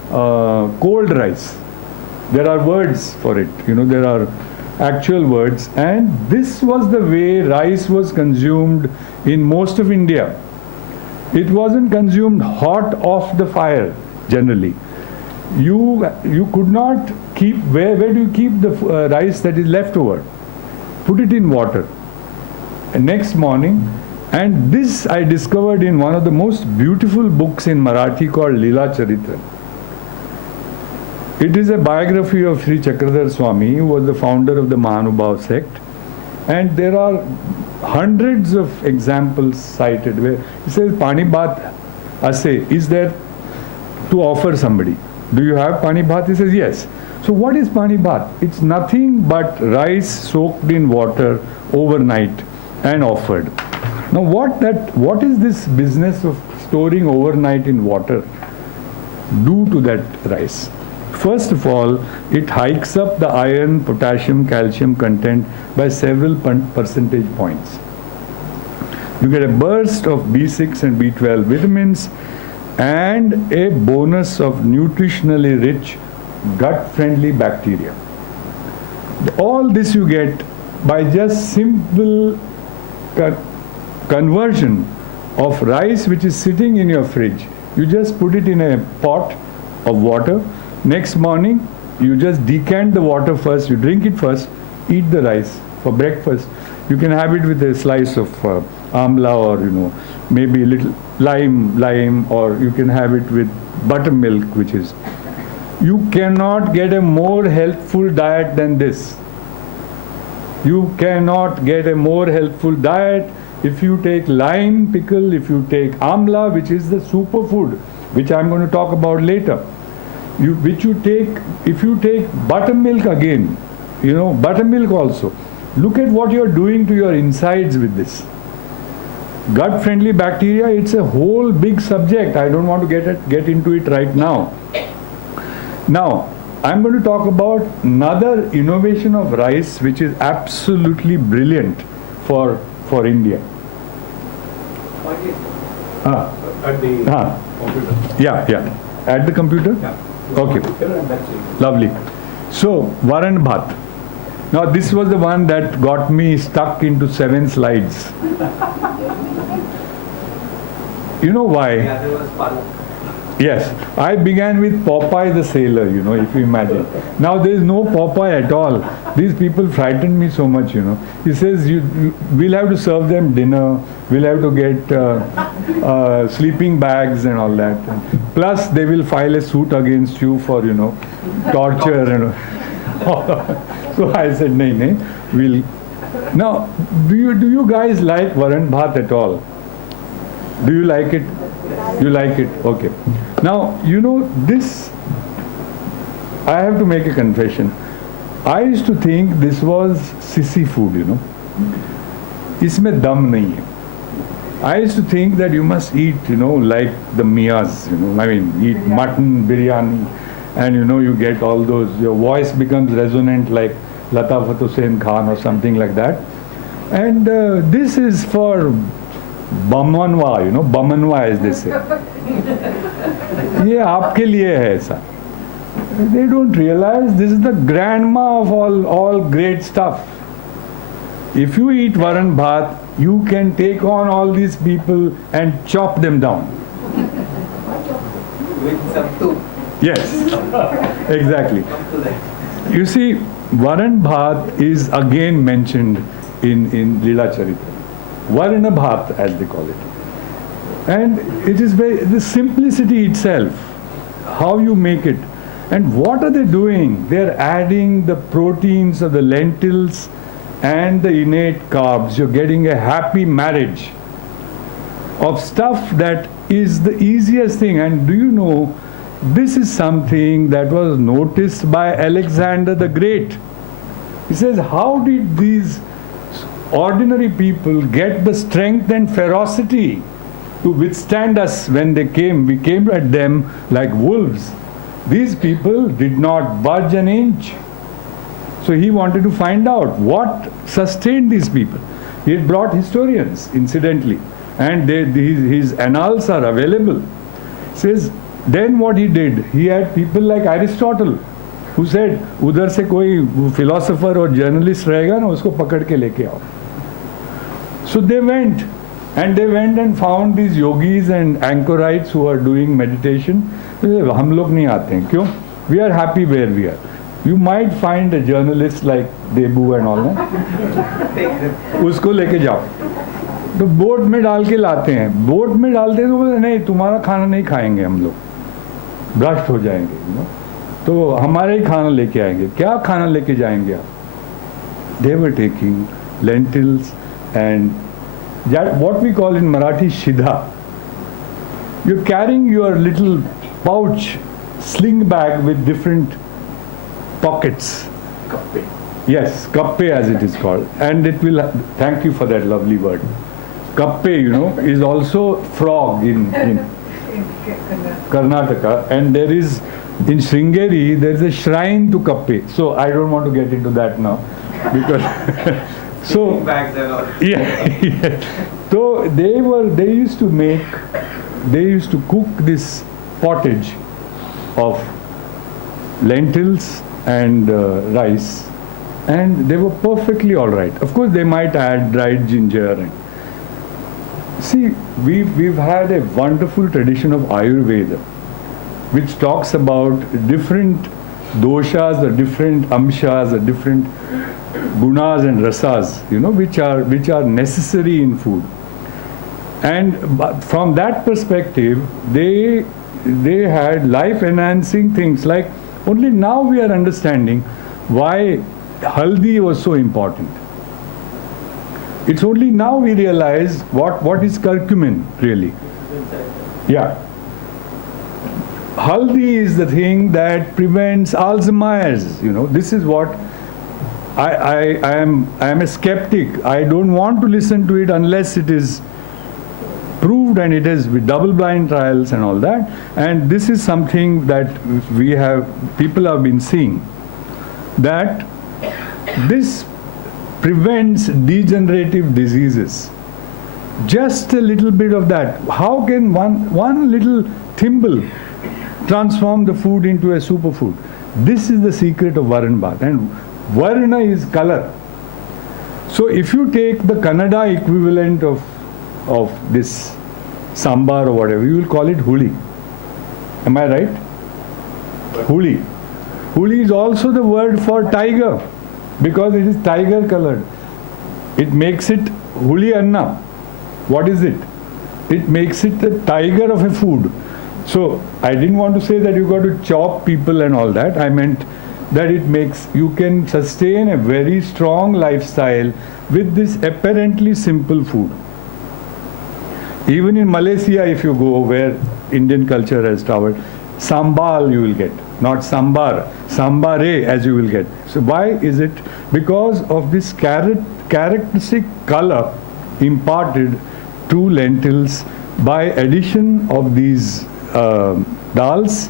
cold rice. There are words for it, there are actual words, and this was the way rice was consumed in most of India. It wasn't consumed hot off the fire generally. You could not keep, where do you keep the rice that is left over? Put it in water. And next morning, and this I discovered in one of the most beautiful books in Marathi called Leela Charitra. It is a biography of Sri Chakradhar Swami, who was the founder of the Mahanubhav sect. And there are hundreds of examples cited where he says Pani Bhat Ase is there to offer somebody. Do you have Pani Bhat? He says yes. So what is Pani Bhat? It's nothing but rice soaked in water overnight and offered. Now what is this business of storing overnight in water do to that rice? First of all, it hikes up the iron, potassium, calcium content by several percentage points. You get a burst of B6 and B12 vitamins and a bonus of nutritionally rich, gut-friendly bacteria. All this you get by just simple conversion of rice which is sitting in your fridge. You just put it in a pot of water. Next morning, you just decant the water first, you drink it first, eat the rice for breakfast. You can have it with a slice of amla or, maybe a little lime, or you can have it with buttermilk, which is. You cannot get a more healthful diet than this. You cannot get a more healthful diet if you take lime pickle, if you take amla, which is the superfood, which I'm going to talk about later. If you take buttermilk again, buttermilk also. Look at what you're doing to your insides with this. Gut-friendly bacteria, it's a whole big subject. I don't want to get into it right now. Now, I'm going to talk about another innovation of rice which is absolutely brilliant for India. At the computer. Yeah. At the computer? Yeah. Okay. Lovely. So, Varan Bhat. Now, this was the one that got me stuck into 7 slides. You know why? Yeah, there was Palak. Yes, I began with Popeye the Sailor, if you imagine. Now there is no Popeye at all. These people frightened me so much, He says, we'll have to serve them dinner, we'll have to get sleeping bags and all that. Plus they will file a suit against you for, torture. So I said, nay, we'll. Now, do you guys like Varan Bhat at all? Do you like it? You like it? Okay. Now, this, I have to make a confession. I used to think this was sissy food, you know. इसमें दम नहीं है. I used to think that you must eat, you know, like the Miyas, you know, I mean, eat mutton, biryani, and you know, you get all those, your voice becomes resonant like Lata Fatehsin Khan or something like that. And this is for Bamanwa, you know, Bamanwa as they say. ये आपके लिए है ऐसा. They don't realize this is the grandma of all great stuff. If you eat varan bhat, you can take on all these people and chop them down. With some soup. Yes, exactly. You see, varan bhat is again mentioned in Leela Charitra. Varana bhat, as they call it. And it is the simplicity itself, how you make it. And what are they doing? They are adding the proteins of the lentils and the innate carbs. You're getting a happy marriage of stuff that is the easiest thing. And do you know, this is something that was noticed by Alexander the Great. He says, how did these ordinary people get the strength and ferocity to withstand us when they came? We came at them like wolves. These people did not budge an inch. So he wanted to find out what sustained these people. He had brought historians, incidentally, and his annals are available. Says, then what he did, he had people like Aristotle, who said, उधर से कोई philosopher or journalist रहेगा ना, उसको पकड़ के लेके आओ. So they went and found these yogis and anchorites who are doing meditation. हम लोग नहीं आते हैं, क्यों? We are happy where we are. You might find a journalist like Debu and all that. उसको लेके जाओ. तो बोट में डाल के लाते हैं. बोट में डालते हैं तो बोलते नहीं, तुम्हारा खाना नहीं खाएंगे हम लोग. भ्रष्ट हो जाएंगे, you know? तो हमारे ही खाना लेके आएंगे. क्या खाना लेके जाएंगे आप? They were taking lentils and what we call in Marathi shidha. You're carrying your little pouch, sling bag with different pockets. Kappe. Yes, kappe as it is called. And it will, thank you for that lovely word. Kappe, you know, is also frog in Karnataka. And there is, in Sringeri, there is a shrine to kappe. So I don't want to get into that now. Because, so, Bags and all. yeah. So they used to cook this pottage of lentils and rice, and they were perfectly all right. Of course, they might add dried ginger. And see, we've had a wonderful tradition of Ayurveda, which talks about different doshas, or different amshas, or different gunas and rasas, you know, which are necessary in food. And from that perspective, they had life-enhancing things. Like, only now we are understanding why haldi was so important. It's only now we realize what is curcumin really. Yeah. Haldi is the thing that prevents Alzheimer's. You know, this is what I am a skeptic. I don't want to listen to it unless it is proved, and it is with double-blind trials and all that. And this is something that people have been seeing, that this prevents degenerative diseases. Just a little bit of that. How can one little thimble transform the food into a superfood? This is the secret of Varan Bhat. And Varna is color. So if you take the Kannada equivalent of this sambar or whatever, you will call it huli. Am I right? Huli. Huli is also the word for tiger, because it is tiger colored. It makes it huli anna. What is it? It makes it the tiger of a food. So I didn't want to say that you got to chop people and all that. I meant that you can sustain a very strong lifestyle with this apparently simple food. Even in Malaysia, if you go where Indian culture has traveled, sambal you will get. not sambar, sambare as you will get. So why is it? Because of this characteristic color imparted to lentils by addition of these dals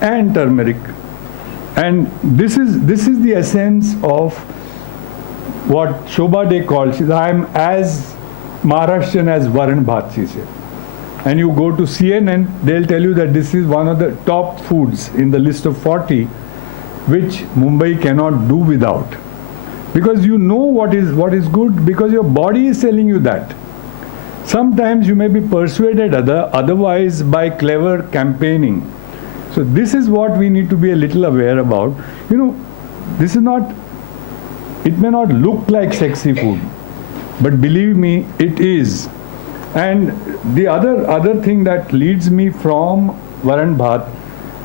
and turmeric. And this is the essence of what Shobha De called. She said, I am as Maharashtrian as Varan Bhat, she said. And you go to CNN, they'll tell you that this is one of the top foods in the list of 40, which Mumbai cannot do without. Because you know what is good, because your body is telling you that. Sometimes you may be persuaded otherwise by clever campaigning. So this is what we need to be a little aware about. You know, this is not, it may not look like sexy food, but believe me, it is. And the other thing that leads me from Varan Bhat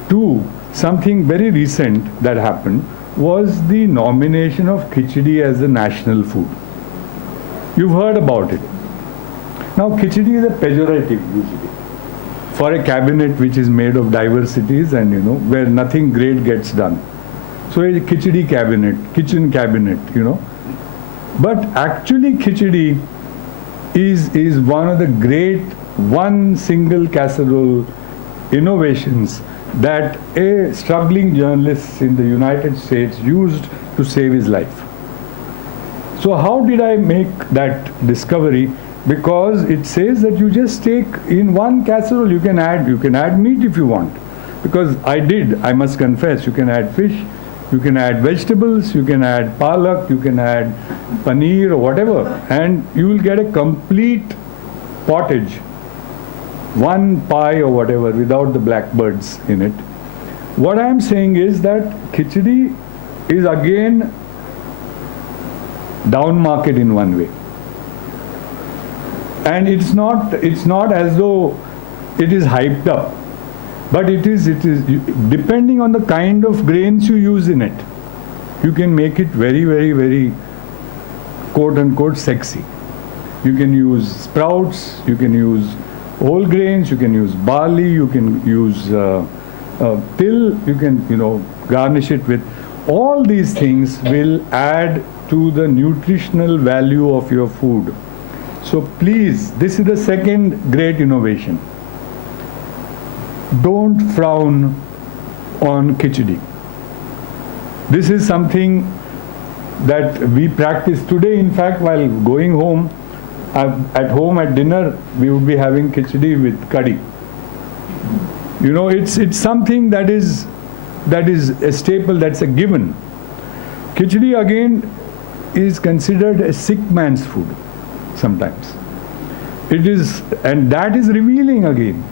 to something very recent that happened was the nomination of khichdi as the national food. You've heard about it. Now khichdi is a pejorative usually for a cabinet which is made of diversities and where nothing great gets done. So a khichdi cabinet, kitchen cabinet, But actually khichdi is one of the great one single casserole innovations that a struggling journalist in the United States used to save his life. So how did I make that discovery? Because it says that you just take in one casserole, you can add meat if you want. Because I must confess, you can add fish, you can add vegetables, you can add palak, you can add paneer or whatever, and you will get a complete pottage, one pie or whatever without the blackbirds in it. What I am saying is that khichdi is again down market in one way. And it's not as though it is hyped up. But it is depending on the kind of grains you use in it, you can make it very, very, very quote unquote sexy. You can use sprouts, you can use whole grains, you can use barley, you can use till, you can garnish it with. All these things will add to the nutritional value of your food. So please, this is the second great innovation. Don't frown on khichdi. This is something that we practice today. In fact, while going home, at home at dinner, we would be having khichdi with curry. It's something that is a staple, that's a given. Khichdi again is considered a sick man's food sometimes. It is, and that is revealing again.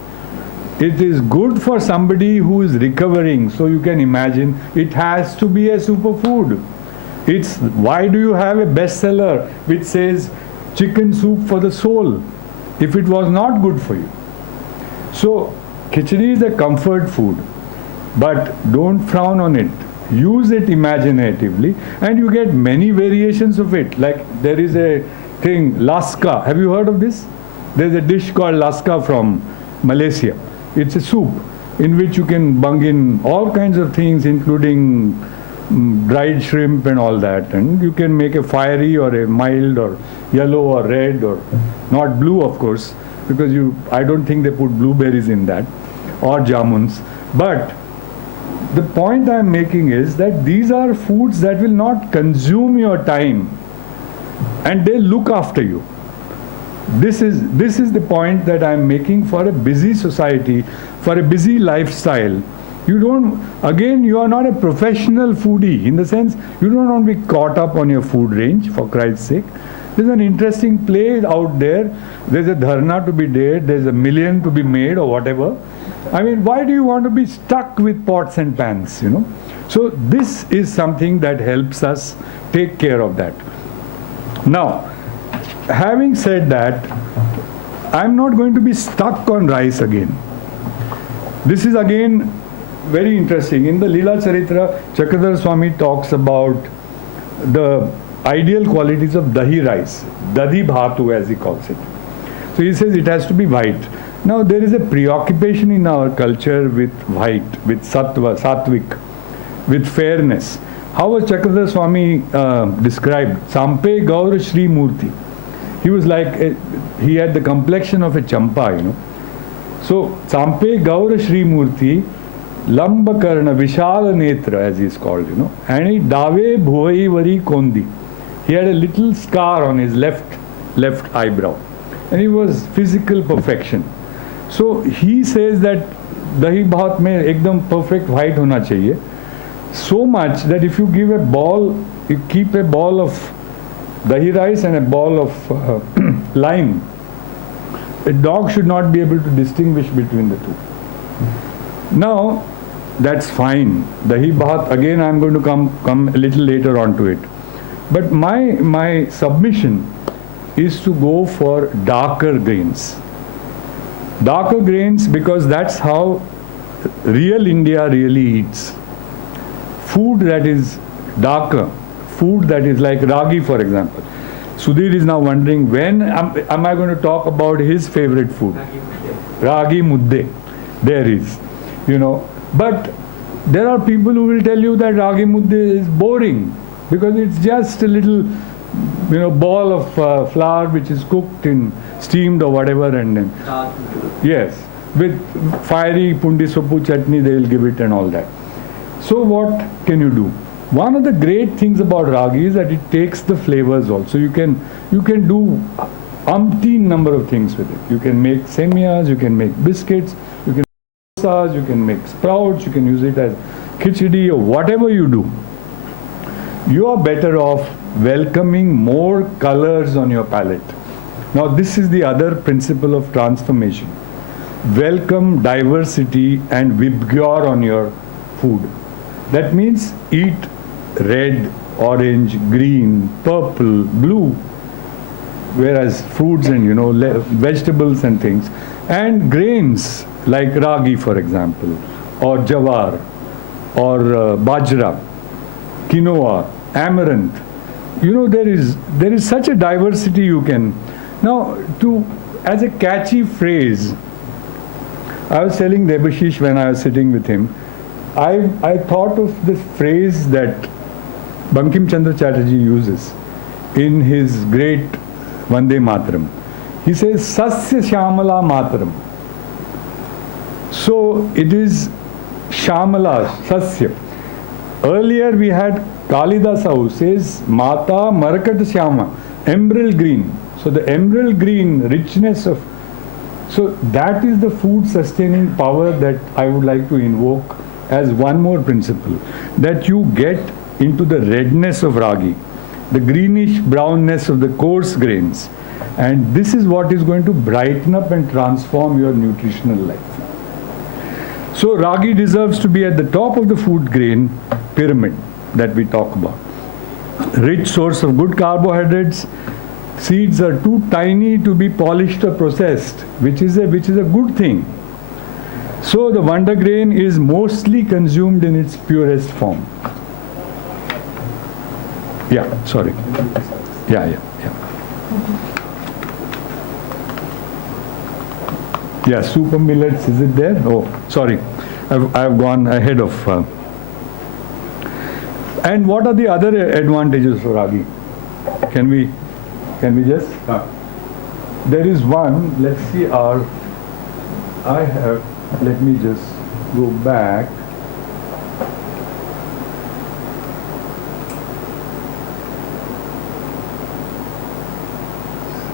It is good for somebody who is recovering, so you can imagine it has to be a superfood. It's why do you have a bestseller which says chicken soup for the soul if it was not good for you? So khichdi is a comfort food, but don't frown on it. Use it imaginatively, and you get many variations of it. Like there is a thing, laska. Have you heard of this? There's a dish called laska from Malaysia. It's a soup in which you can bung in all kinds of things, including dried shrimp and all that. And you can make a fiery or a mild or yellow or red or not blue, of course, because I don't think they put blueberries in that, or jamuns. But the point I'm making is that these are foods that will not consume your time, and they look after you. This is the point that I'm making for a busy society, for a busy lifestyle. You are not a professional foodie, in the sense you don't want to be caught up on your food range, for Christ's sake. There's an interesting play out there. There's a dharna to be did, there's a million to be made or whatever. I mean, why do you want to be stuck with pots and pans, So this is something that helps us take care of that. Now, having said that, I'm not going to be stuck on rice again. This is again very interesting. In the Leela Charitra, Chakradhar Swami talks about the ideal qualities of dahi rice, dadhi bhatu as he calls it. So he says it has to be white. Now there is a preoccupation in our culture with white, with sattva, sattvic, with fairness. How was Chakradhar Swami described? Sampe Gaura Shri Murti. He was like, he had the complexion of a champa, you know. So, Sampe Gaura Shri Murti, Lamba Karna, Vishala Netra, as he is called, you know. And he Dave Bhuvai Vari Kondi. He had a little scar on his left eyebrow. And he was physical perfection. So, he says that Dahi Bhat mein ekdam perfect white hona chahiye. So much that if you give a ball, you keep a ball of dahi rice and a ball of lime, a dog should not be able to distinguish between the two. Now, that's fine. Dahi bhat, again I'm going to come a little later on to it. But my submission is to go for darker grains. Darker grains, because that's how real India really eats. Food that is darker, food that is like ragi, for example. Sudhir is now wondering, when am I going to talk about his favorite food? Ragi mudde. There is, you know. But there are people who will tell you that ragi mudde is boring because it's just a little, you know, ball of flour which is cooked in steamed or whatever, and then yes, with fiery pundi sopu chutney they will give it and all that. So what can you do? One of the great things about ragi is that it takes the flavors also. You can do umpteen number of things with it. You can make semiyas, you can make biscuits, you can make dosas, you can make sprouts, you can use it as khichdi or whatever you do. You are better off welcoming more colors on your palate. Now this is the other principle of transformation. Welcome diversity and vibgyor on your food. That means eat red, orange, green, purple, blue, whereas fruits and, you know, vegetables and things, and grains like ragi, for example, or jawar, or bajra, quinoa, amaranth. You know, there is such a diversity you can. Now, as a catchy phrase, I was telling Debashish when I was sitting with him, I thought of the phrase that Bankim Chandra Chatterjee uses in his great Vande Mataram. He says, Sasya Shyamala Mataram. So it is Shyamala, Sasya. Earlier we had Kalidasa who says, Mata Marakat Shyama, emerald green. So the emerald green richness of, so that is the food sustaining power that I would like to invoke as one more principle, that you get into the redness of ragi, the greenish brownness of the coarse grains, and this is what is going to brighten up and transform your nutritional life. So ragi deserves to be at the top of the food grain pyramid that we talk about. Rich source of good carbohydrates. Seeds are too tiny to be polished or processed, which is a good thing. So the wonder grain is mostly consumed in its purest form. Yeah, sorry. Yeah. Yeah, super millets, is it there? Oh, sorry. I've gone ahead of. And what are the other advantages for ragi? Can we just? There is one. Let's see let me just go back.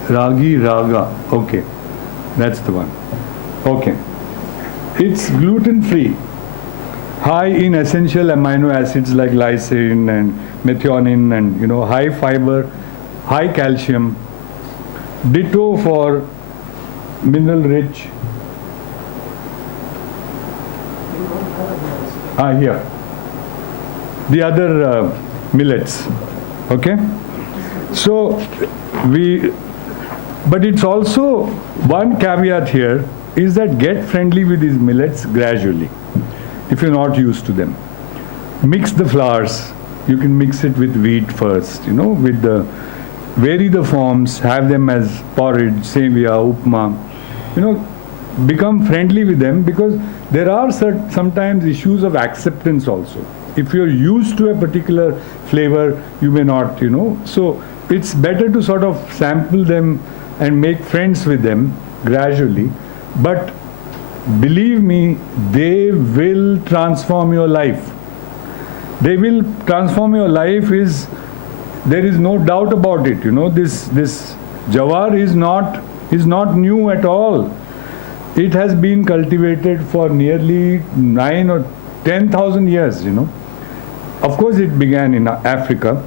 Ragi Raga. Okay, that's the one. Okay. It's gluten-free, high in essential amino acids like lysine and methionine, and, you know, high fiber, high calcium. Ditto for mineral-rich. Here. The other millets. Okay? So, but it's also one caveat here is that get friendly with these millets gradually, if you're not used to them. Mix the flours. You can mix it with wheat first, you know, vary the forms, have them as porridge, sevia, upma. You know, become friendly with them, because there are sometimes issues of acceptance also. If you're used to a particular flavor, you may not, So it's better to sort of sample them and make friends with them gradually. But believe me, they will transform your life. They will transform your life. There is no doubt about it. This jawar is not new at all. It has been cultivated for nearly 9 or 10,000 years. Of course, it began in Africa,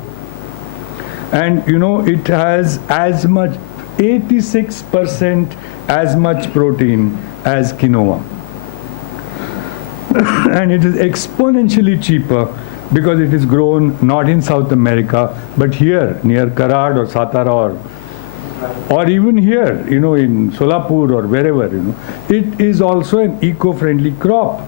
and it has as much 86% as much protein as quinoa, and it is exponentially cheaper because it is grown not in South America but here near Karad or Satara or even here, in Solapur or wherever. It is also an eco-friendly crop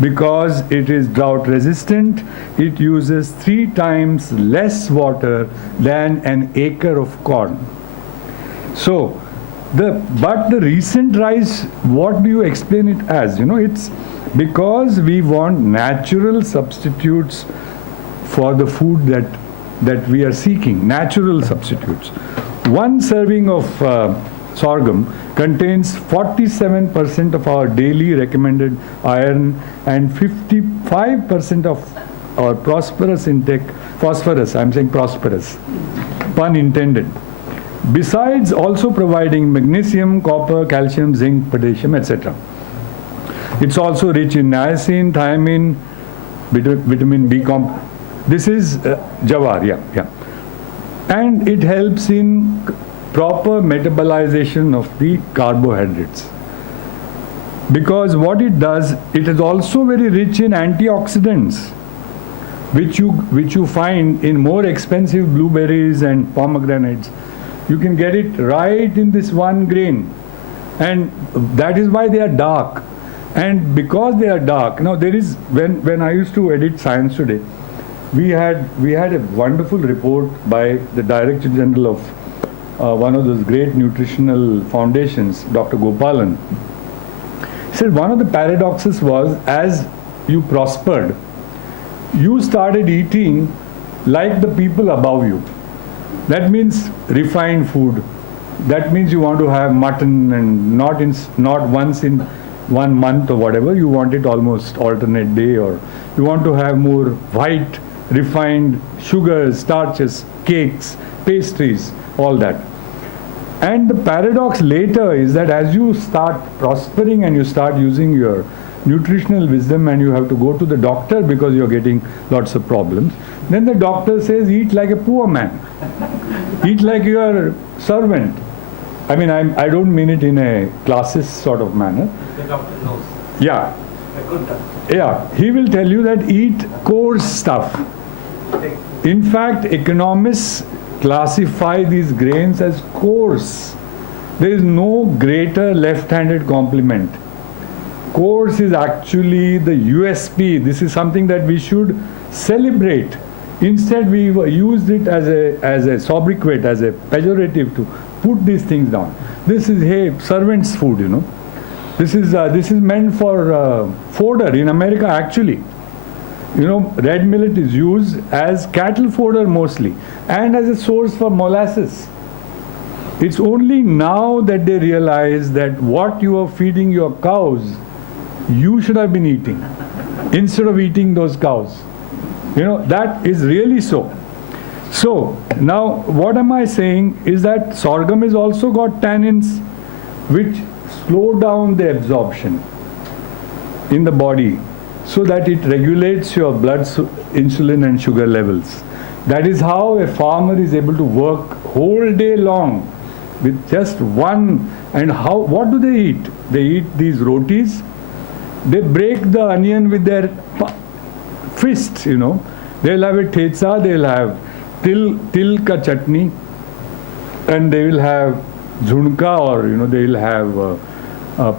because it is drought resistant. It uses 3 times less water than an acre of corn. So, but the recent rise, what do you explain it as? It's because we want natural substitutes for the food that we are seeking, natural substitutes. One serving of sorghum contains 47% of our daily recommended iron and 55% of our phosphorus, I'm saying prosperous, pun intended. Besides also providing magnesium, copper, calcium, zinc, potassium, etc. It's also rich in niacin, thiamine, vitamin B complex. This is jawar, yeah. And it helps in proper metabolization of the carbohydrates. Because what it does, it is also very rich in antioxidants, which you find in more expensive blueberries and pomegranates. You can get it right in this one grain, and that is why they are dark. And because they are dark, there is, when I used to edit Science Today, we had a wonderful report by the Director General of one of those great nutritional foundations, Dr. Gopalan. He said one of the paradoxes was, as you prospered, you started eating like the people above you. That means refined food. That means you want to have mutton and not once in 1 month or whatever. You want it almost alternate day, or you want to have more white, refined sugars, starches, cakes, pastries, all that. And the paradox later is that as you start prospering and you start using your nutritional wisdom and you have to go to the doctor because you're getting lots of problems, then the doctor says, eat like a poor man. Eat like your servant. I mean, I don't mean it in a classist sort of manner. The doctor knows. Yeah. A good doctor. Yeah. He will tell you that eat coarse stuff. In fact, economists classify these grains as coarse. There is no greater left-handed compliment. Coarse is actually the USP. This is something that we should celebrate. Instead, we used it as a sobriquet, as a pejorative to put these things down. This is, hey, servant's food, This is meant for fodder in America, actually. Red millet is used as cattle fodder mostly, and as a source for molasses. It's only now that they realize that what you are feeding your cows, you should have been eating, instead of eating those cows. That is really so. So, now what am I saying is that sorghum has also got tannins which slow down the absorption in the body so that it regulates your blood insulin and sugar levels. That is how a farmer is able to work whole day long with just one. And what do they eat? They eat these rotis. They break the onion with their fist, They'll have a thetsa, they'll have til ka chutney, and they will have zhunka, or they will have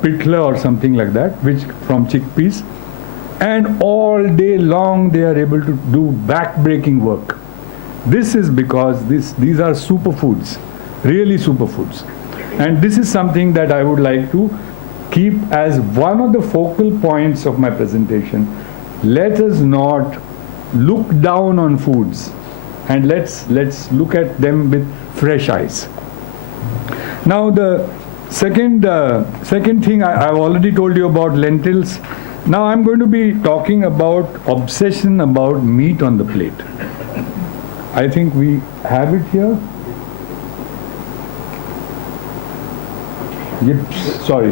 pitla or something like that, which from chickpeas. And all day long they are able to do back-breaking work. This is because these are superfoods, really superfoods. And this is something that I would like to keep as one of the focal points of my presentation, let us not look down on foods, and let's look at them with fresh eyes. Now the second thing, I've already told you about lentils. Now I'm going to be talking about obsession about meat on the plate. I think we have it here. Yep. Sorry.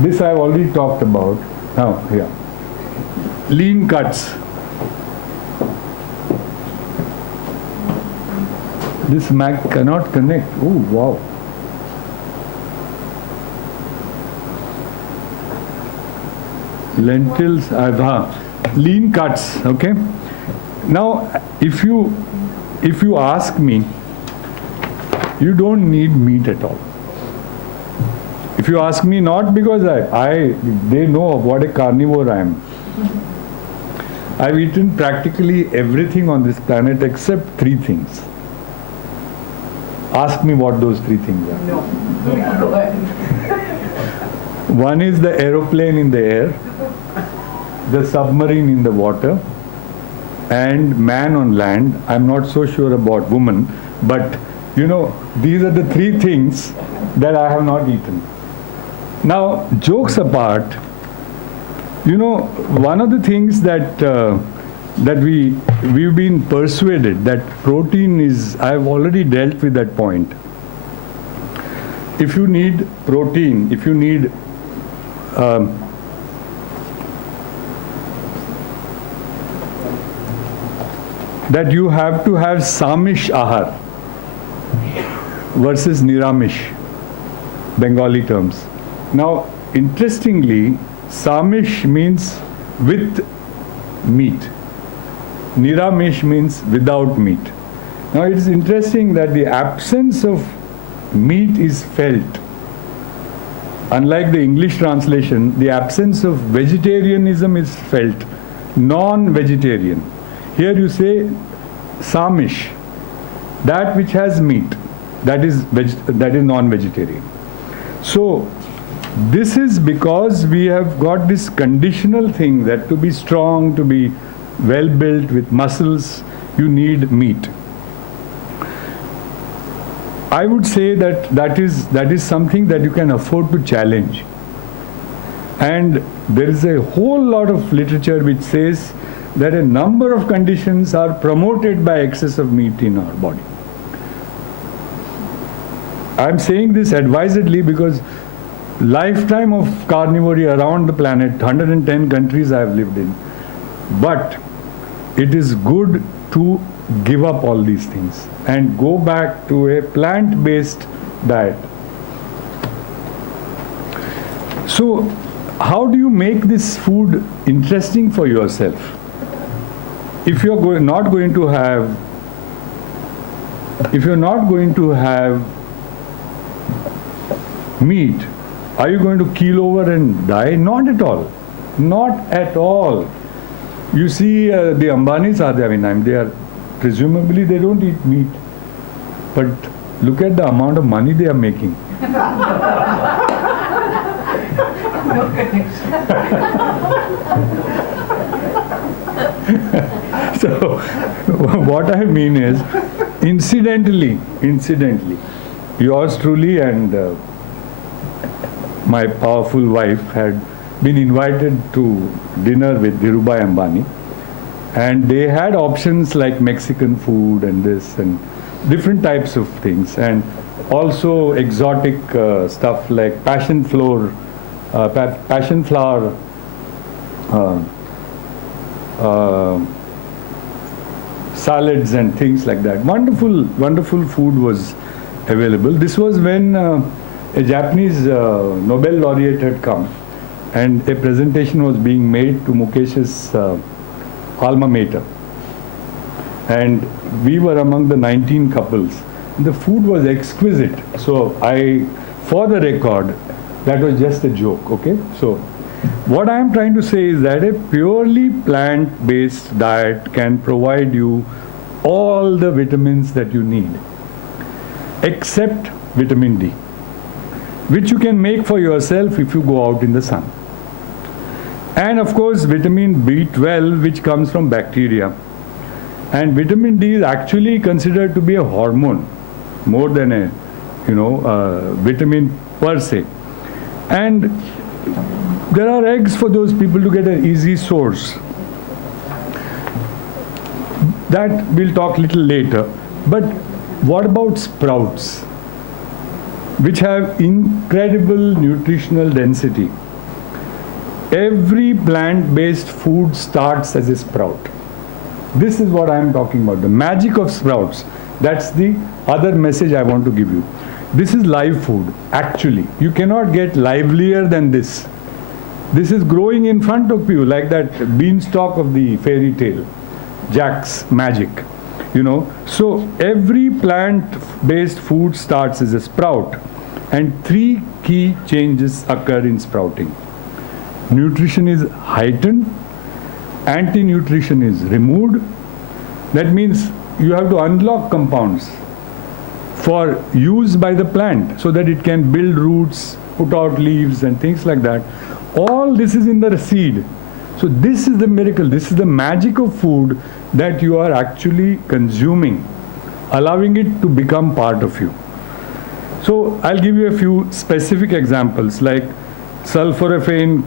This I've already talked about. Now, here. Lean cuts. This Mac cannot connect. Oh, wow. Lentils, lean cuts, okay? Now, if you ask me, you don't need meat at all. If you ask me, not because they know what a carnivore I am. I've eaten practically everything on this planet except 3 things. Ask me what those 3 things are. No. Go ahead. One is the aeroplane in the air, the submarine in the water, and man on land. I'm not so sure about woman, but these are the 3 things that I have not eaten. Now, jokes apart, one of the things that we've been persuaded that protein is, I've already dealt with that point. If you need protein, if you need that you have to have Samish Ahar versus Niramish, Bengali terms. Now, interestingly, Samish means with meat. Niramish means without meat. Now, it is interesting that the absence of meat is felt. Unlike the English translation, the absence of vegetarianism is felt. Non-vegetarian. Here you say Samish, that which has meat, that is non-vegetarian. So, this is because we have got this conditional thing that to be strong, to be well built with muscles, you need meat. I would say that is something that you can afford to challenge. And there is a whole lot of literature which says that a number of conditions are promoted by excess of meat in our body. I'm saying this advisedly because lifetime of carnivory around the planet, 110 countries I have lived in. But it is good to give up all these things and go back to a plant-based diet. So, how do you make this food interesting for yourself? If you're not going to have meat, are you going to keel over and die? Not at all. Not at all. You see, the Ambanis are there. They are presumably they don't eat meat, but look at the amount of money they are making. So, what I mean is, incidentally, yours truly and my powerful wife had been invited to dinner with Dhirubhai Ambani, and they had options like Mexican food and this and different types of things, and also exotic stuff like passion flower salads and things like that. Wonderful food was available. This was when a Japanese Nobel laureate had come, and a presentation was being made to Mukesh's alma mater. And we were among the 19 couples. The food was exquisite. So for the record, that was just a joke, okay? So what I am trying to say is that a purely plant-based diet can provide you all the vitamins that you need, except vitamin D, which you can make for yourself if you go out in the sun. And of course, vitamin B12, which comes from bacteria. And vitamin D is actually considered to be a hormone more than a, vitamin per se. And there are eggs for those people to get an easy source. That we'll talk little later. But what about sprouts, which have incredible nutritional density? Every plant-based food starts as a sprout. This is what I am talking about, the magic of sprouts. That's the other message I want to give you. This is live food, actually. You cannot get livelier than this. This is growing in front of you like that beanstalk of the fairy tale, Jack's magic. So every plant-based food starts as a sprout, and 3 key changes occur in sprouting. Nutrition is heightened, anti-nutrition is removed. That means you have to unlock compounds for use by the plant so that it can build roots, put out leaves and things like that. All this is in the seed. So this is the miracle, this is the magic of food that you are actually consuming, allowing it to become part of you. So I'll give you a few specific examples, like sulforaphane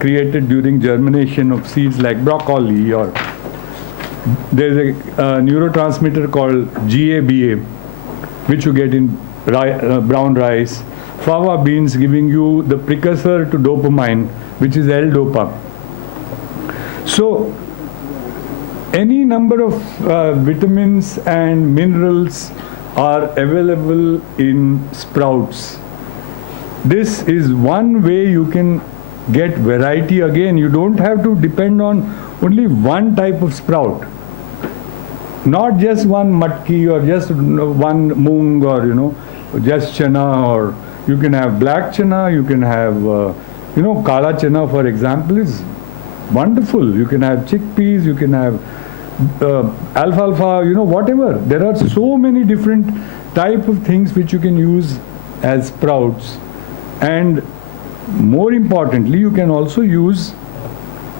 created during germination of seeds like broccoli, or there's a neurotransmitter called GABA, which you get in brown rice. Fava beans giving you the precursor to dopamine, which is L-dopa. So any number of vitamins and minerals are available in sprouts. This is one way you can get variety again. You don't have to depend on only one type of sprout. Not just one matki or just one moong or just chana, or you can have black chana, you can have kala chana, for example, is wonderful. You can have chickpeas, you can have alfalfa, whatever. There are so many different type of things which you can use as sprouts. And more importantly, you can also use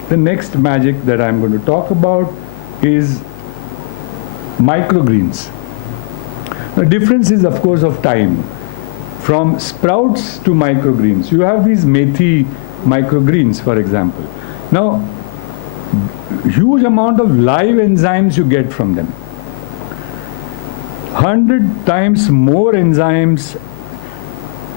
the next magic that I'm going to talk about is microgreens. The difference is, of course, of time. From sprouts to microgreens, you have these methi microgreens, for example. Now, huge amount of live enzymes you get from them. 100 times more enzymes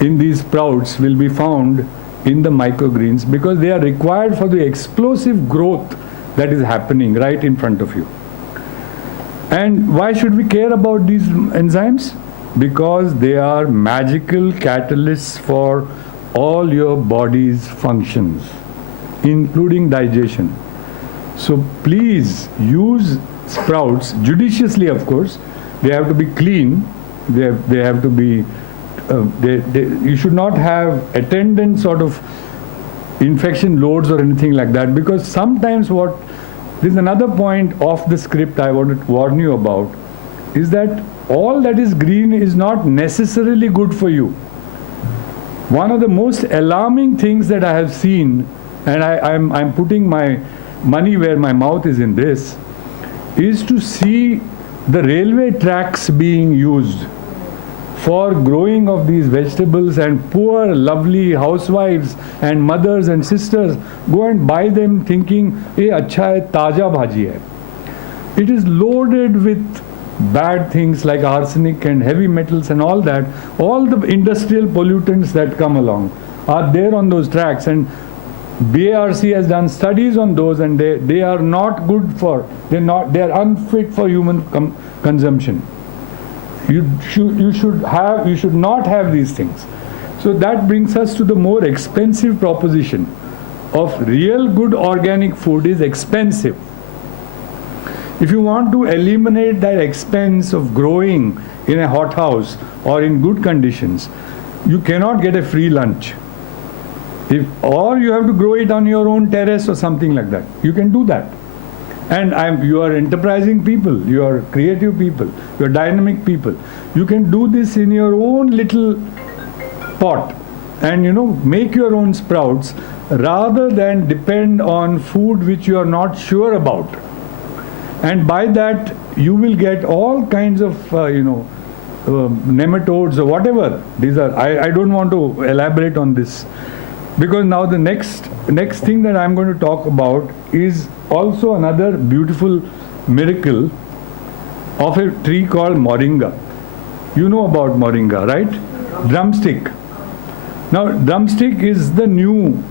in these sprouts will be found in the microgreens because they are required for the explosive growth that is happening right in front of you. And why should we care about these enzymes? Because they are magical catalysts for all your body's functions, including digestion. So please use sprouts judiciously, of course. They have to be clean. They have to be, you should not have attendant sort of infection loads or anything like that, because sometimes there's another point off the script I want to warn you about, is that all that is green is not necessarily good for you. One of the most alarming things that I have seen, and I'm putting my money where my mouth is in this, is to see the railway tracks being used for growing of these vegetables, and poor lovely housewives and mothers and sisters go and buy them thinking, "Hey, acha hai, taja bhaji hai." It is loaded with bad things like arsenic and heavy metals and all that. All the industrial pollutants that come along are there on those tracks, and BARC has done studies on those, and they are not good for, they are unfit for human consumption. You should not have these things. So that brings us to the more expensive proposition of real good organic food is expensive. If you want to eliminate that expense of growing in a hothouse or in good conditions, you cannot get a free lunch. Or you have to grow it on your own terrace or something like that. You can do that. And you are enterprising people, you are creative people, you are dynamic people. You can do this in your own little pot and make your own sprouts rather than depend on food which you are not sure about. And by that you will get all kinds of nematodes or whatever these are. I don't want to elaborate on this, because now the next thing that I'm going to talk about is also another beautiful miracle of a tree called moringa. You know about moringa, right? Drumstick. Now drumstick is the new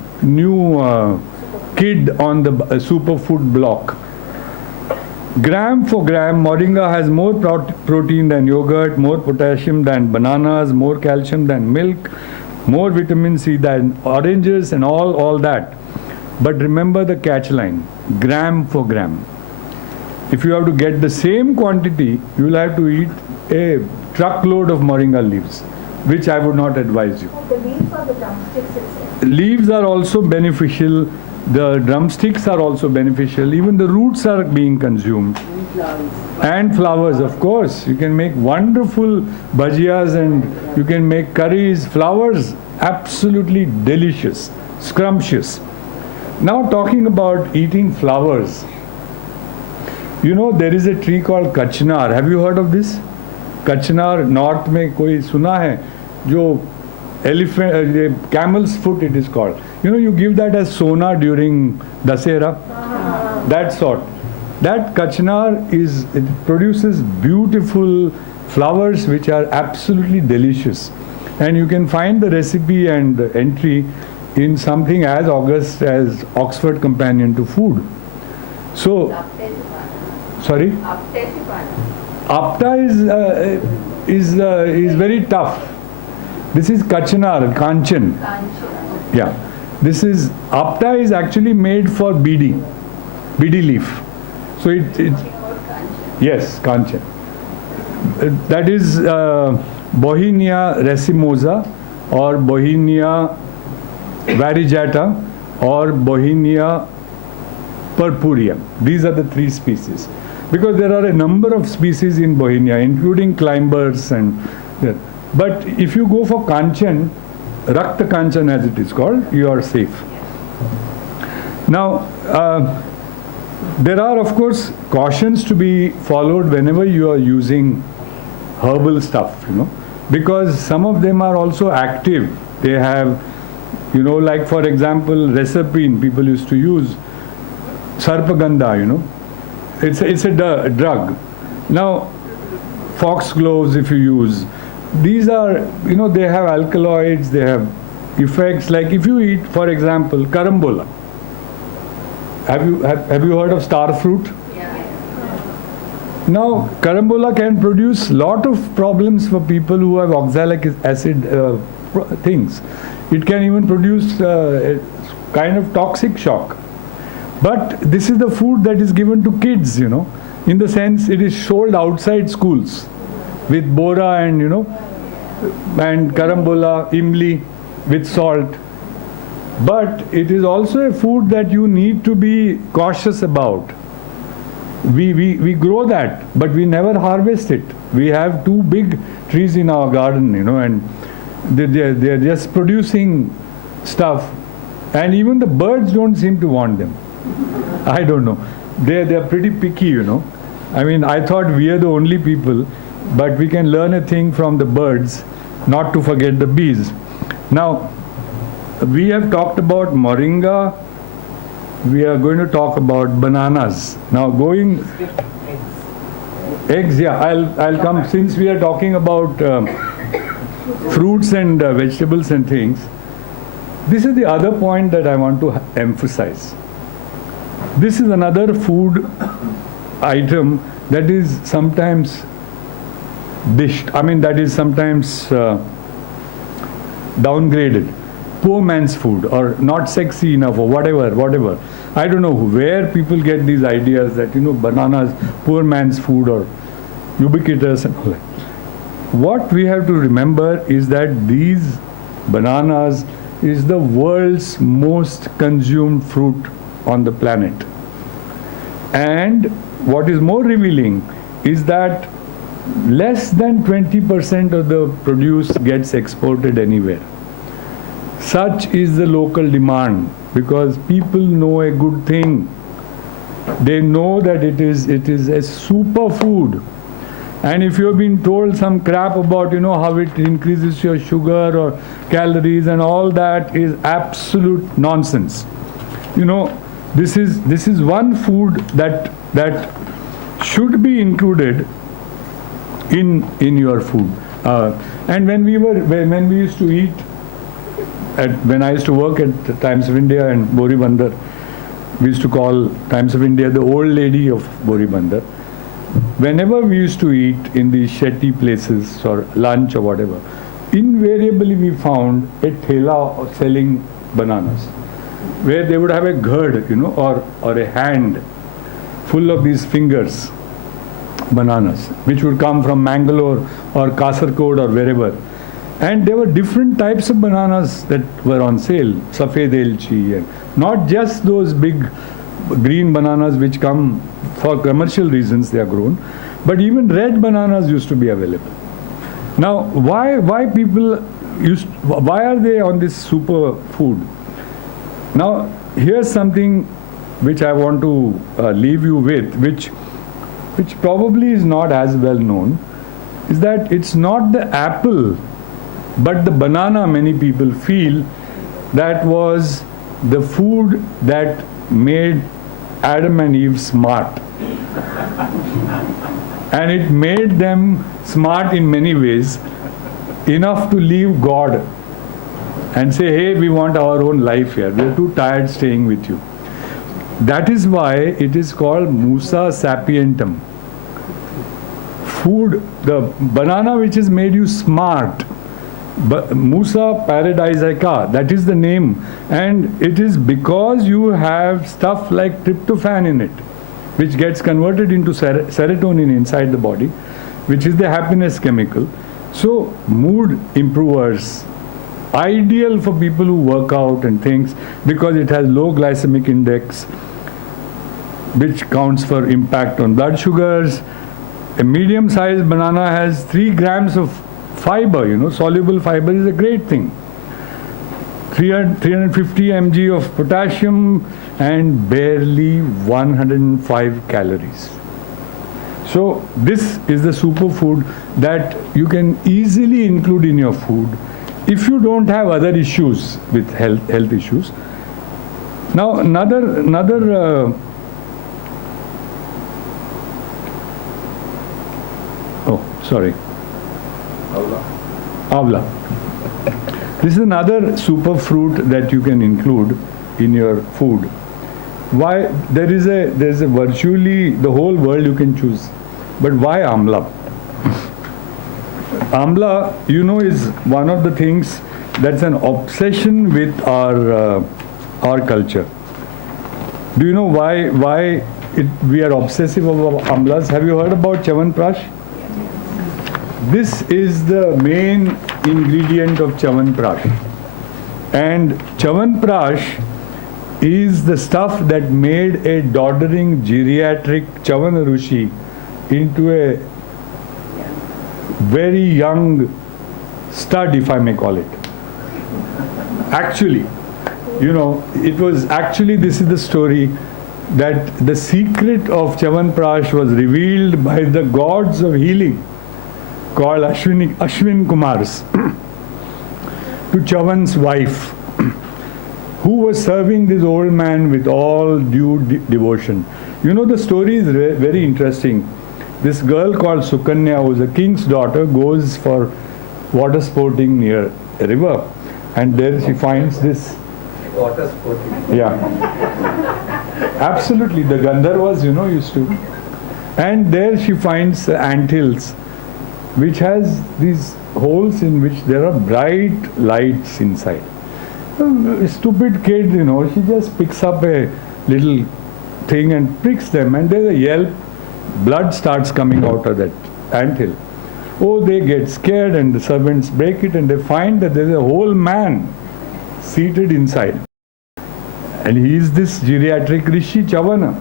kid on the superfood block. Gram for gram, moringa has more protein than yogurt, more potassium than bananas, more calcium than milk, more vitamin C than oranges, and all that. But remember the catch line, gram for gram. If you have to get the same quantity, you will have to eat a truckload of moringa leaves, which I would not advise you. The leaves or the drumsticks itself? Leaves are also beneficial. The drumsticks are also beneficial. Even the roots are being consumed. And flowers, of course. You can make wonderful bhajiyas and you can make curries. Flowers, absolutely delicious, scrumptious. Now talking about eating flowers. There is a tree called kachnar. Have you heard of this? Kachnar, north में कोई सुना है? जो elephant, camel's foot it is called. You give that as sona during Dasera. That sort. That kachnar it produces beautiful flowers which are absolutely delicious. And you can find the recipe and the entry in something as august as Oxford Companion to Food. So, sorry? Apta is very tough. This is kachnar, kanchan. Yeah. This is, apta is actually made for bidi leaf. So yes, kanchan. That is Bohemia racemosa or Bohemia variegata or Bohemia purpurea. These are the three species. Because there are a number of species in Bohemia, including climbers and but if you go for kanchan, Rakta kanchan as it is called, you are safe. Now, there are of course cautions to be followed whenever you are using herbal stuff, because some of them are also active. They have, like for example, Resapine people used to use, Sarpagandha, it's a drug. Now, foxgloves if you use, these are, they have alkaloids, they have effects. Like if you eat, for example, carambola. Have you heard of star fruit? Yeah. Now, carambola can produce lot of problems for people who have oxalic acid things. It can even produce a kind of toxic shock. But this is the food that is given to kids, in the sense it is sold outside schools with bora and, and carambola, imli with salt. But it is also a food that you need to be cautious about. We grow that, but we never harvest it. We have two big trees in our garden, and they're just producing stuff. And even the birds don't seem to want them. I don't know. They're pretty picky, I mean, I thought we are the only people, but we can learn a thing from the birds, not to forget the bees. Now, we have talked about moringa. We are going to talk about bananas. Now, going eggs, yeah, I'll come. Since we are talking about fruits and vegetables and things, this is the other point that I want to emphasize. This is another food item that is sometimes dished. I mean, that is sometimes downgraded. Poor man's food, or not sexy enough, or whatever. I don't know where people get these ideas that, bananas, poor man's food, or ubiquitous and all that. What we have to remember is that these bananas is the world's most consumed fruit on the planet. And what is more revealing is that less than 20% of the produce gets exported anywhere. Such is the local demand, because people know a good thing. They know that it is a superfood. And if you've been told some crap about, how it increases your sugar or calories and all, that is absolute nonsense. This is one food that should be included in your food. And when we used to eat, when I used to work at the Times of India and Boribandar, we used to call Times of India the old lady of Boribandar. Whenever we used to eat in these shetty places or lunch or whatever, invariably we found a thela selling bananas, where they would have a gourd, or a hand full of these fingers, bananas, which would come from Mangalore or Kasargod or wherever. And there were different types of bananas that were on sale, Safed Elchi, and not just those big green bananas which come for commercial reasons, they are grown, but even red bananas used to be available. Now, why are they on this super food? Now, here's something which I want to leave you with, which probably is not as well known, is that it's not the apple, but the banana, many people feel, that was the food that made Adam and Eve smart. And it made them smart in many ways, enough to leave God and say, hey, we want our own life here. We're too tired staying with you. That is why it is called Musa sapientum. Food, the banana which has made you smart. Musa paradisiaca, that is the name. And it is because you have stuff like tryptophan in it, which gets converted into serotonin inside the body, which is the happiness chemical. So mood improvers, ideal for people who work out and things, because it has low glycemic index, which counts for impact on blood sugars. A medium-sized banana has 3 grams of fiber, soluble fiber is a great thing. 350 mg of potassium and barely 105 calories. So this is the superfood that you can easily include in your food if you don't have other issues with health issues. Now another Avla. This is another super fruit that you can include in your food. Why? There's a virtually the whole world you can choose, but why amla? Amla, is one of the things that's an obsession with our culture. Do you know why we are obsessive about amlas? Have you heard about Chyawanprash? This is the main ingredient of Chyawanprash. And Chyawanprash is the stuff that made a doddering geriatric Chyawan into a very young stud, if I may call it. Actually, it was actually, this is the story, that the secret of Chyawanprash was revealed by the gods of healing, called Ashwin Kumars, to Chyawan's wife, who was serving this old man with all due devotion. The story is very interesting. This girl called Sukanya, who is a king's daughter, goes for water sporting near a river, and there she finds this. Water sporting. Yeah. Absolutely. The Gandharvas, used to. And there she finds anthills, which has these holes in which there are bright lights inside. A stupid kid, she just picks up a little thing and pricks them, and there's a yelp. Blood starts coming out of that anthill. Oh, they get scared, and the servants break it, and they find that there's a whole man seated inside. And he is this geriatric Rishi Chavana.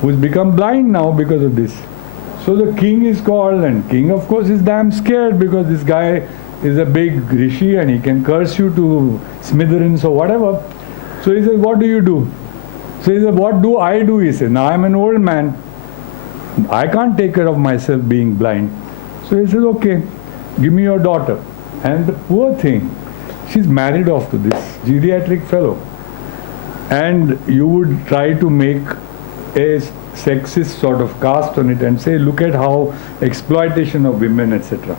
who's become blind now because of this. So the king is called, and king of course is damn scared because this guy is a big rishi and he can curse you to smithereens or whatever. So he says, what do you do? So he said, what do I do? He said, now I'm an old man. I can't take care of myself being blind. So he says, okay, give me your daughter. And the poor thing, she's married off to this geriatric fellow. And you would try to make a sexist sort of cast on it and say, look at how exploitation of women, etc.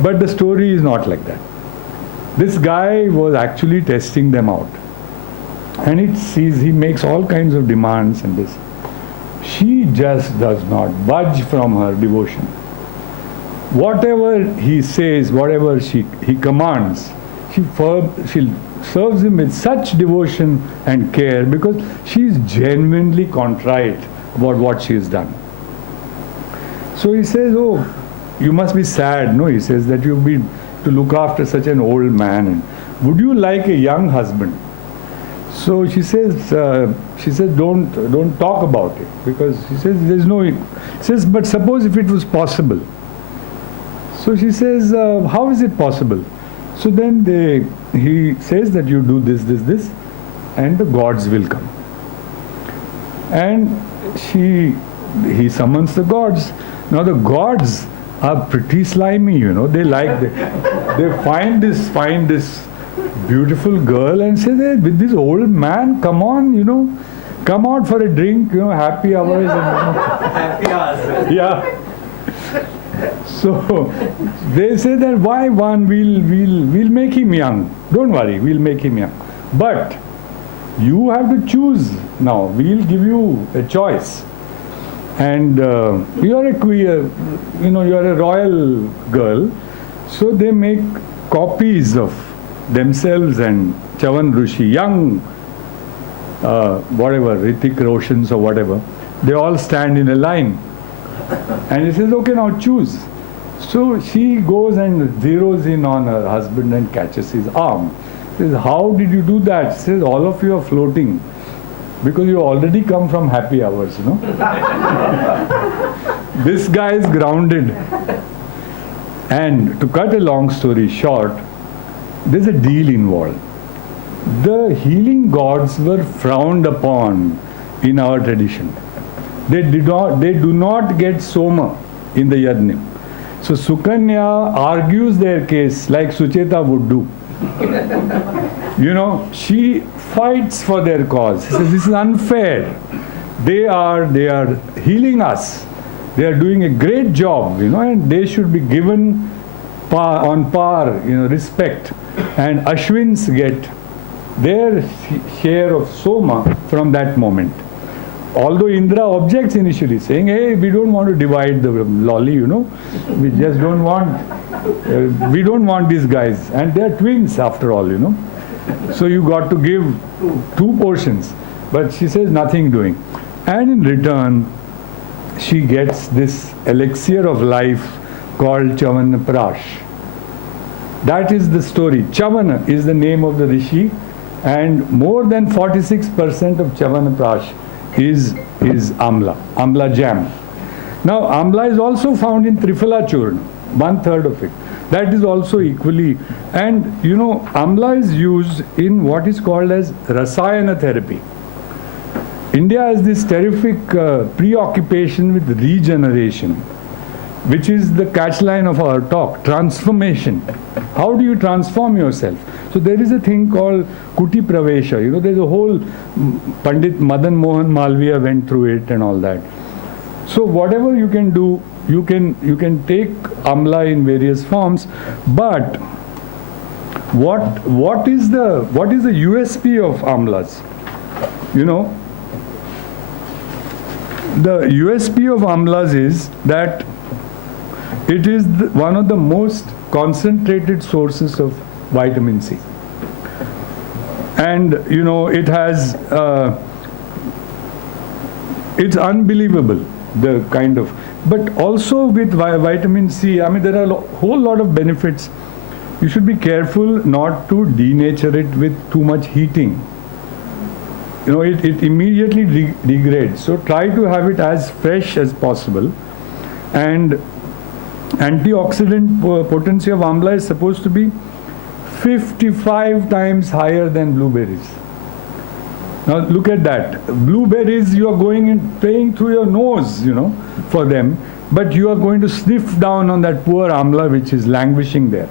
But the story is not like that. This guy was actually testing them out. And he makes all kinds of demands and this. She just does not budge from her devotion. Whatever he says, whatever he commands, she serves him with such devotion and care because she is genuinely contrite about what she has done. So he says, oh, you must be sad. No, he says that you've been to look after such an old man. And would you like a young husband? So she says, don't talk about it because she says there's no. She says, but suppose if it was possible. So she says, how is it possible? So then he says that you do this, and the gods will come. And he summons the gods. Now the gods are pretty slimy, They find this beautiful girl and say, hey, with this old man, come on, come out for a drink, happy hours. Happy hours. Yeah. So they say that why one, we'll make him young. Don't worry, we'll make him young. But you have to choose now. We'll give you a choice. And you're a queer, you're a royal girl. So they make copies of themselves and Chavan Rishi, young, whatever, Ritik Roshans or whatever. They all stand in a line. And he says, okay, now choose. So she goes and zeroes in on her husband and catches his arm. He says, how did you do that? She says, all of you are floating because you already come from happy hours, This guy is grounded. And to cut a long story short, there's a deal involved. The healing gods were frowned upon in our tradition. They do not get soma in the yajna. So Sukanya argues their case like Sucheta would do. She fights for their cause. She says, this is unfair. They are healing us. They are doing a great job, and they should be given on par, respect. And Ashwins get their share of soma from that moment. Although Indra objects initially, saying, hey, we don't want to divide the lolly, we just don't want these guys. And they're twins after all, So you got to give two portions. But she says nothing doing. And in return, she gets this elixir of life called Chavana Prash. That is the story. Chavana is the name of the rishi, and more than 46% of Chavana Prash is Amla jam. Now Amla is also found in Triphala Churna, 1/3 of it. That is also equally, and Amla is used in what is called as Rasayana therapy. India has this terrific preoccupation with regeneration, which is the catchline of our talk, transformation. How do you transform yourself? So there is a thing called Kuti Pravesha. There's a whole, Pandit Madan Mohan Malviya went through it and all that. So whatever you can do, you can take Amla in various forms, but what is the USP of Amlas? The USP of Amlas is that it is one of the most concentrated sources of vitamin C. And, it has, it's unbelievable, the kind of, but also with vitamin C, there are a whole lot of benefits. You should be careful not to denature it with too much heating. it immediately degrades. So try to have it as fresh as possible. And antioxidant potency of amla is supposed to be 55 times higher than blueberries. Now look at that. Blueberries, you are going and playing through your nose, for them, but you are going to sniff down on that poor amla which is languishing there.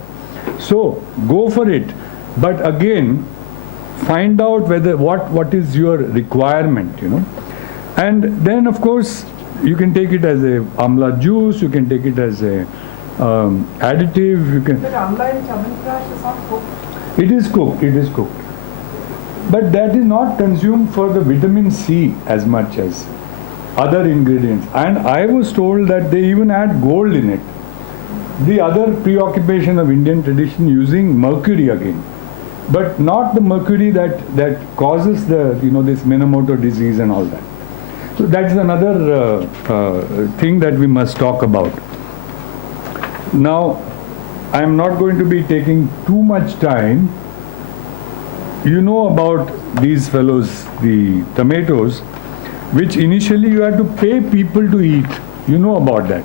So go for it. But again, find out what is your requirement, And then of course, you can take it as a amla juice, you can take it as a additive, you can... But amla in Chyawanprash is not cooked. It is cooked. But that is not consumed for the vitamin C as much as other ingredients. And I was told that they even add gold in it. The other preoccupation of Indian tradition using mercury again. But not the mercury that causes this Minamoto disease and all that. So that's another thing that we must talk about. Now, I'm not going to be taking too much time. You know about these fellows, the tomatoes, which initially you had to pay people to eat. You know about that.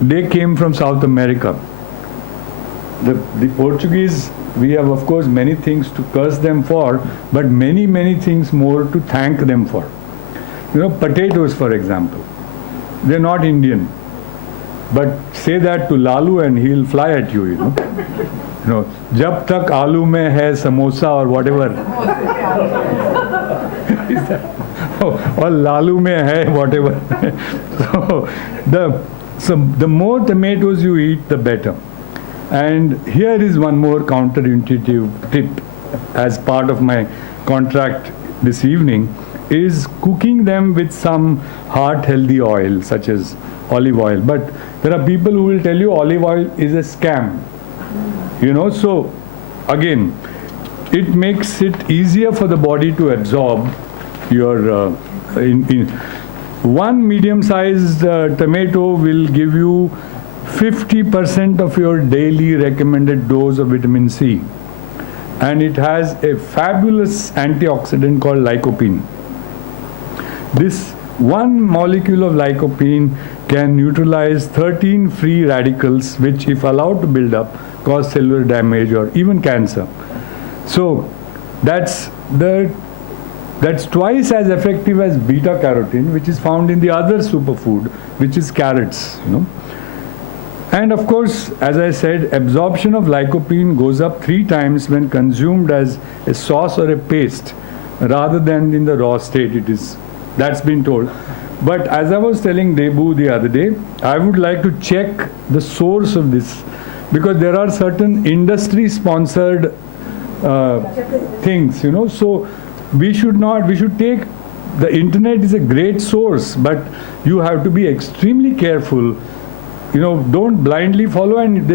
They came from South America. The Portuguese, we have of course many things to curse them for, but many, many things more to thank them for. Potatoes, for example. They're not Indian. But say that to Lalu and he'll fly at you, Jab tak aloo mein hai samosa or whatever. Or Lalu mein hai whatever. So the more tomatoes you eat, the better. And here is one more counterintuitive tip as part of my contract this evening, is cooking them with some heart healthy oil such as olive oil. But there are people who will tell you olive oil is a scam. So again, it makes it easier for the body to absorb your one medium-sized tomato will give you 50% of your daily recommended dose of vitamin C. And it has a fabulous antioxidant called lycopene. This one molecule of lycopene can neutralize 13 free radicals, which if allowed to build up, cause cellular damage or even cancer. So that's twice as effective as beta carotene, which is found in the other superfood, which is carrots, And of course, as I said, absorption of lycopene goes up 3 times when consumed as a sauce or a paste, rather than in the raw state. That's been told. But as I was telling Debu the other day, I would like to check the source of this, because there are certain industry-sponsored things, So we should take, the internet is a great source, but you have to be extremely careful. Don't blindly follow, and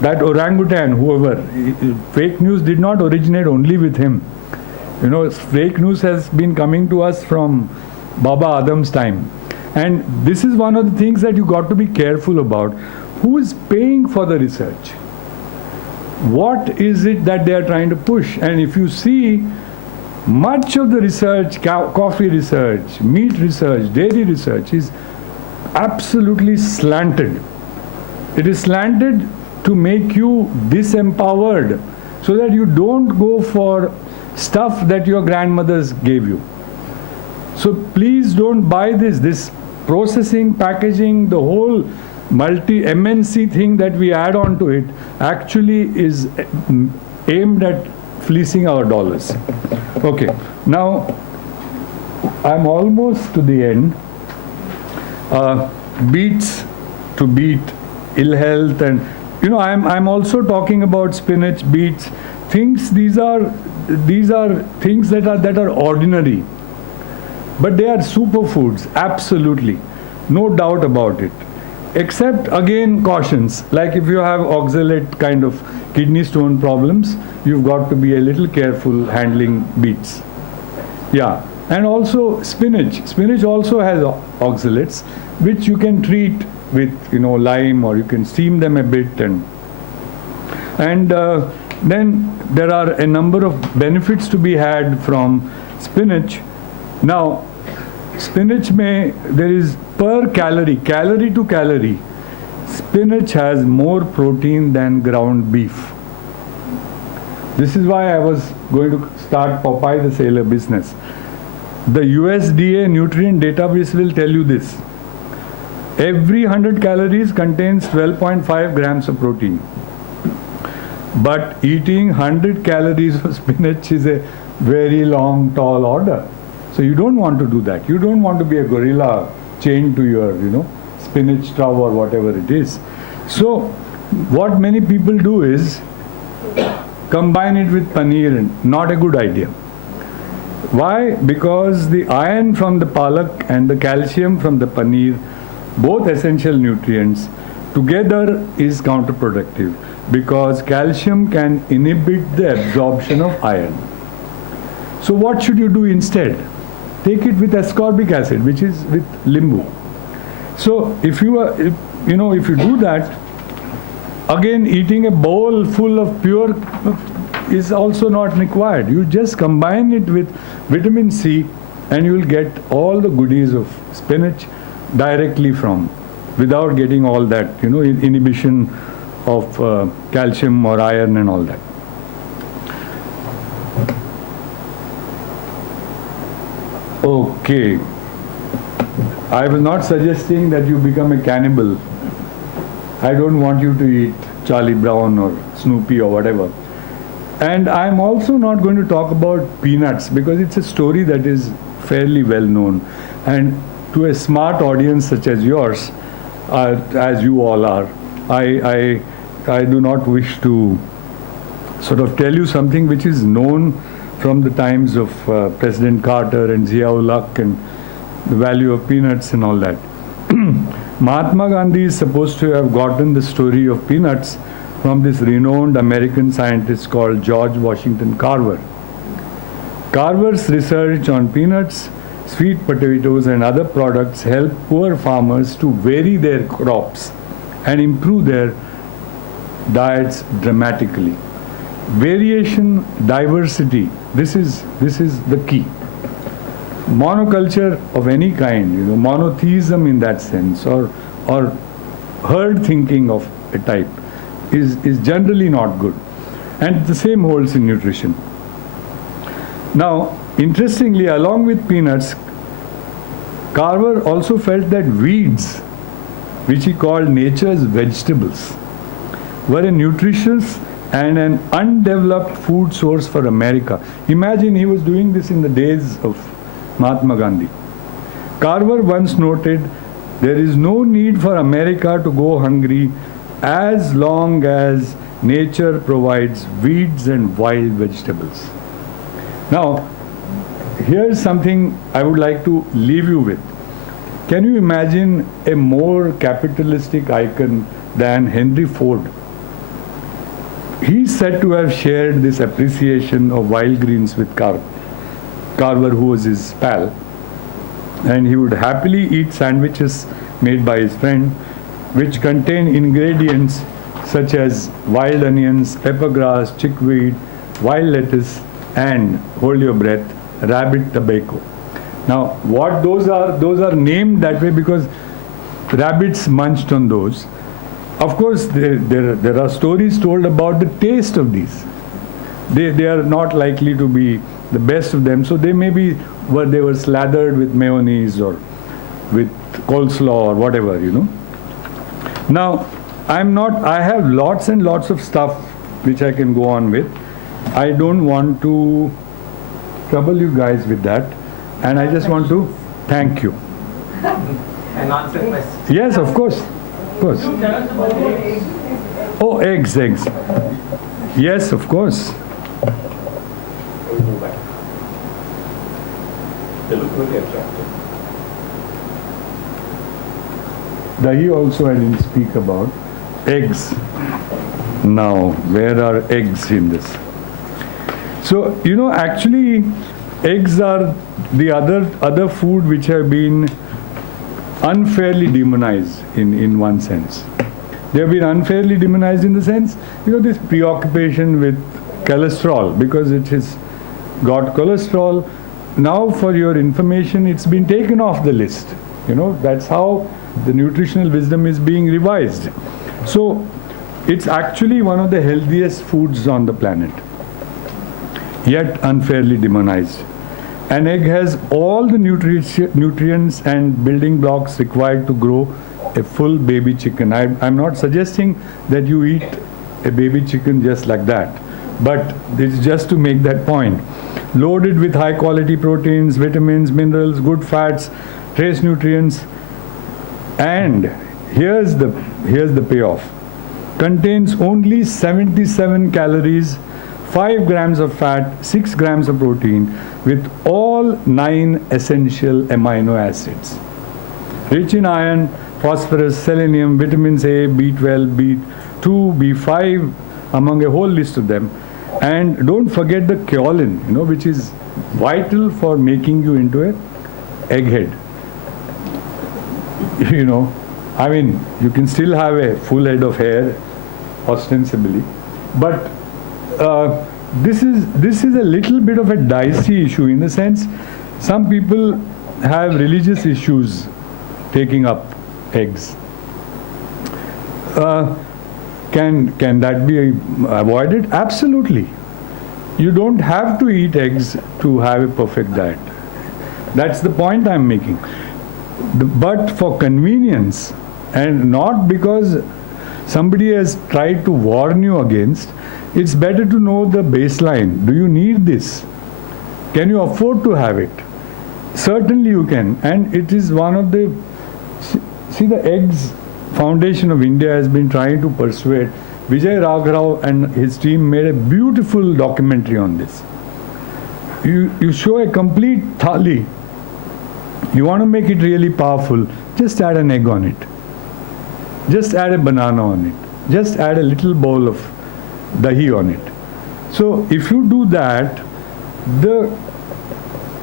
that orangutan, whoever, fake news did not originate only with him. Fake news has been coming to us from Baba Adam's time. And this is one of the things that you got to be careful about. Who is paying for the research? What is it that they are trying to push? And if you see, much of the research, coffee research, meat research, dairy research is absolutely slanted. It is slanted to make you disempowered, so that you don't go for stuff that your grandmothers gave you. So please don't buy this processing, packaging, the whole multi-MNC thing that we add on to it actually is aimed at fleecing our dollars. Okay, now I'm almost to the end. Beets to beat ill health, and I'm also talking about spinach, beets, things. These are things that are ordinary, but they are superfoods, absolutely, no doubt about it. Except again cautions, like if you have oxalate kind of kidney stone problems, you've got to be a little careful handling beets. Yeah. And also spinach. Spinach also has oxalates, which you can treat with lime, or you can steam them a bit. And then there are a number of benefits to be had from spinach. Now, spinach there is per calorie to calorie, spinach has more protein than ground beef. This is why I was going to start Popeye the Sailor business. The USDA nutrient database will tell you this. Every 100 calories contains 12.5 grams of protein. But eating 100 calories of spinach is a very long, tall order. So you don't want to do that. You don't want to be a gorilla chained to your, spinach trough or whatever it is. So what many people do is combine it with paneer, and not a good idea. Why? Because the iron from the palak and the calcium from the paneer, both essential nutrients, together is counterproductive, because calcium can inhibit the absorption of iron. So what should you do instead? Take it with ascorbic acid, which is with limbu. So if you do that, again eating a bowl full of pure is also not required. You just combine it with vitamin C and you will get all the goodies of spinach directly without getting all that, inhibition of calcium or iron and all that. Okay. I was not suggesting that you become a cannibal. I don't want you to eat Charlie Brown or Snoopy or whatever. And I'm also not going to talk about peanuts, because it's a story that is fairly well known. And to a smart audience such as yours, as you all are, I do not wish to sort of tell you something which is known from the times of President Carter and Zia-ul-Haq and the value of peanuts and all that. Mahatma Gandhi is supposed to have gotten the story of peanuts from this renowned American scientist called George Washington Carver. Carver's research on peanuts, sweet potatoes and other products helped poor farmers to vary their crops and improve their diets dramatically. Variation, diversity, this is the key. Monoculture of any kind, monotheism in that sense, or herd thinking of a type is generally not good. And the same holds in nutrition. Now, interestingly, along with peanuts, Carver also felt that weeds, which he called nature's vegetables, were a nutritious and an undeveloped food source for America. Imagine he was doing this in the days of Mahatma Gandhi. Carver once noted, there is no need for America to go hungry as long as nature provides weeds and wild vegetables. Now, here's something I would like to leave you with. Can you imagine a more capitalistic icon than Henry Ford? He's said to have shared this appreciation of wild greens with Carver, who was his pal, and he would happily eat sandwiches made by his friend, which contain ingredients such as wild onions, peppergrass, chickweed, wild lettuce, and, hold your breath, rabbit tobacco. Now, what those are named that way because rabbits munched on those. Of course, there are stories told about the taste of these. They are not likely to be the best of them, so they may be they were slathered with mayonnaise or with coleslaw or whatever, Now, I have lots and lots of stuff which I can go on with. I don't want to trouble you guys with that, and I just want to thank you. And answer questions. Yes, of course. Of course. Oh, eggs. Yes, of course. Dahi also I didn't speak about. Eggs. Now, where are eggs in this? So, actually, eggs are the other food which have been unfairly demonized in one sense. They have been unfairly demonized in the sense, this preoccupation with cholesterol, because it has got cholesterol. Now, for your information, it's been taken off the list. That's how the nutritional wisdom is being revised. So, it's actually one of the healthiest foods on the planet, yet unfairly demonized. An egg has all the nutrients and building blocks required to grow a full baby chicken. I'm not suggesting that you eat a baby chicken just like that, but it's just to make that point. Loaded with high quality proteins, vitamins, minerals, good fats, trace nutrients, and here's the payoff. Contains only 77 calories, 5 grams of fat, 6 grams of protein, with all 9 essential amino acids. Rich in iron, phosphorus, selenium, vitamins A, B12, B2, B5, among a whole list of them. And don't forget the kaolin, which is vital for making you into an egghead. You can still have a full head of hair, ostensibly, but this is a little bit of a dicey issue in the sense some people have religious issues taking up eggs. Can that be avoided? Absolutely. You don't have to eat eggs to have a perfect diet. That's the point I'm making. But for convenience, and not because somebody has tried to warn you against, it's better to know the baseline. Do you need this? Can you afford to have it? Certainly you can. And it is one of the... See, the Eggs Foundation of India has been trying to persuade. Vijay Raghav and his team made a beautiful documentary on this. You show a complete thali. You want to make it really powerful, just add an egg on it. Just add a banana on it. Just add a little bowl of dahi on it. So if you do that, the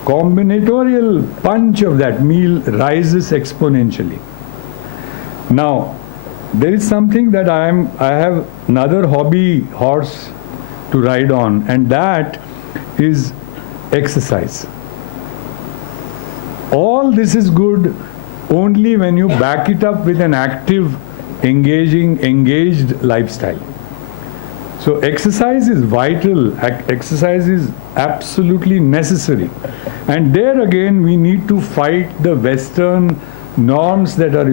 combinatorial punch of that meal rises exponentially. Now, there is something that I have another hobby horse to ride on, and that is exercise. All this is good only when you back it up with an active, engaged lifestyle. So exercise is vital. Exercise is absolutely necessary. And there again, we need to fight the Western norms that are,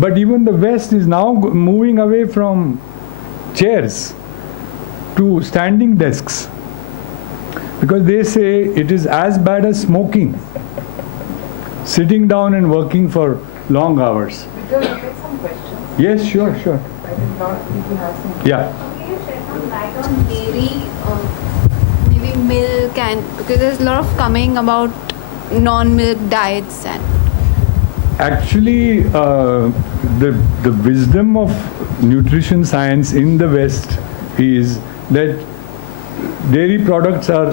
but even the West is now moving away from chairs to standing desks, because they say it is as bad as smoking, sitting down and working for long hours. Vithal, I get some questions. Yes, sure. I think a lot of people have some. Yeah. Can you shed some light on dairy or maybe milk, and because there's a lot of coming about non-milk diets and Actually, the wisdom of nutrition science in the West is that dairy products are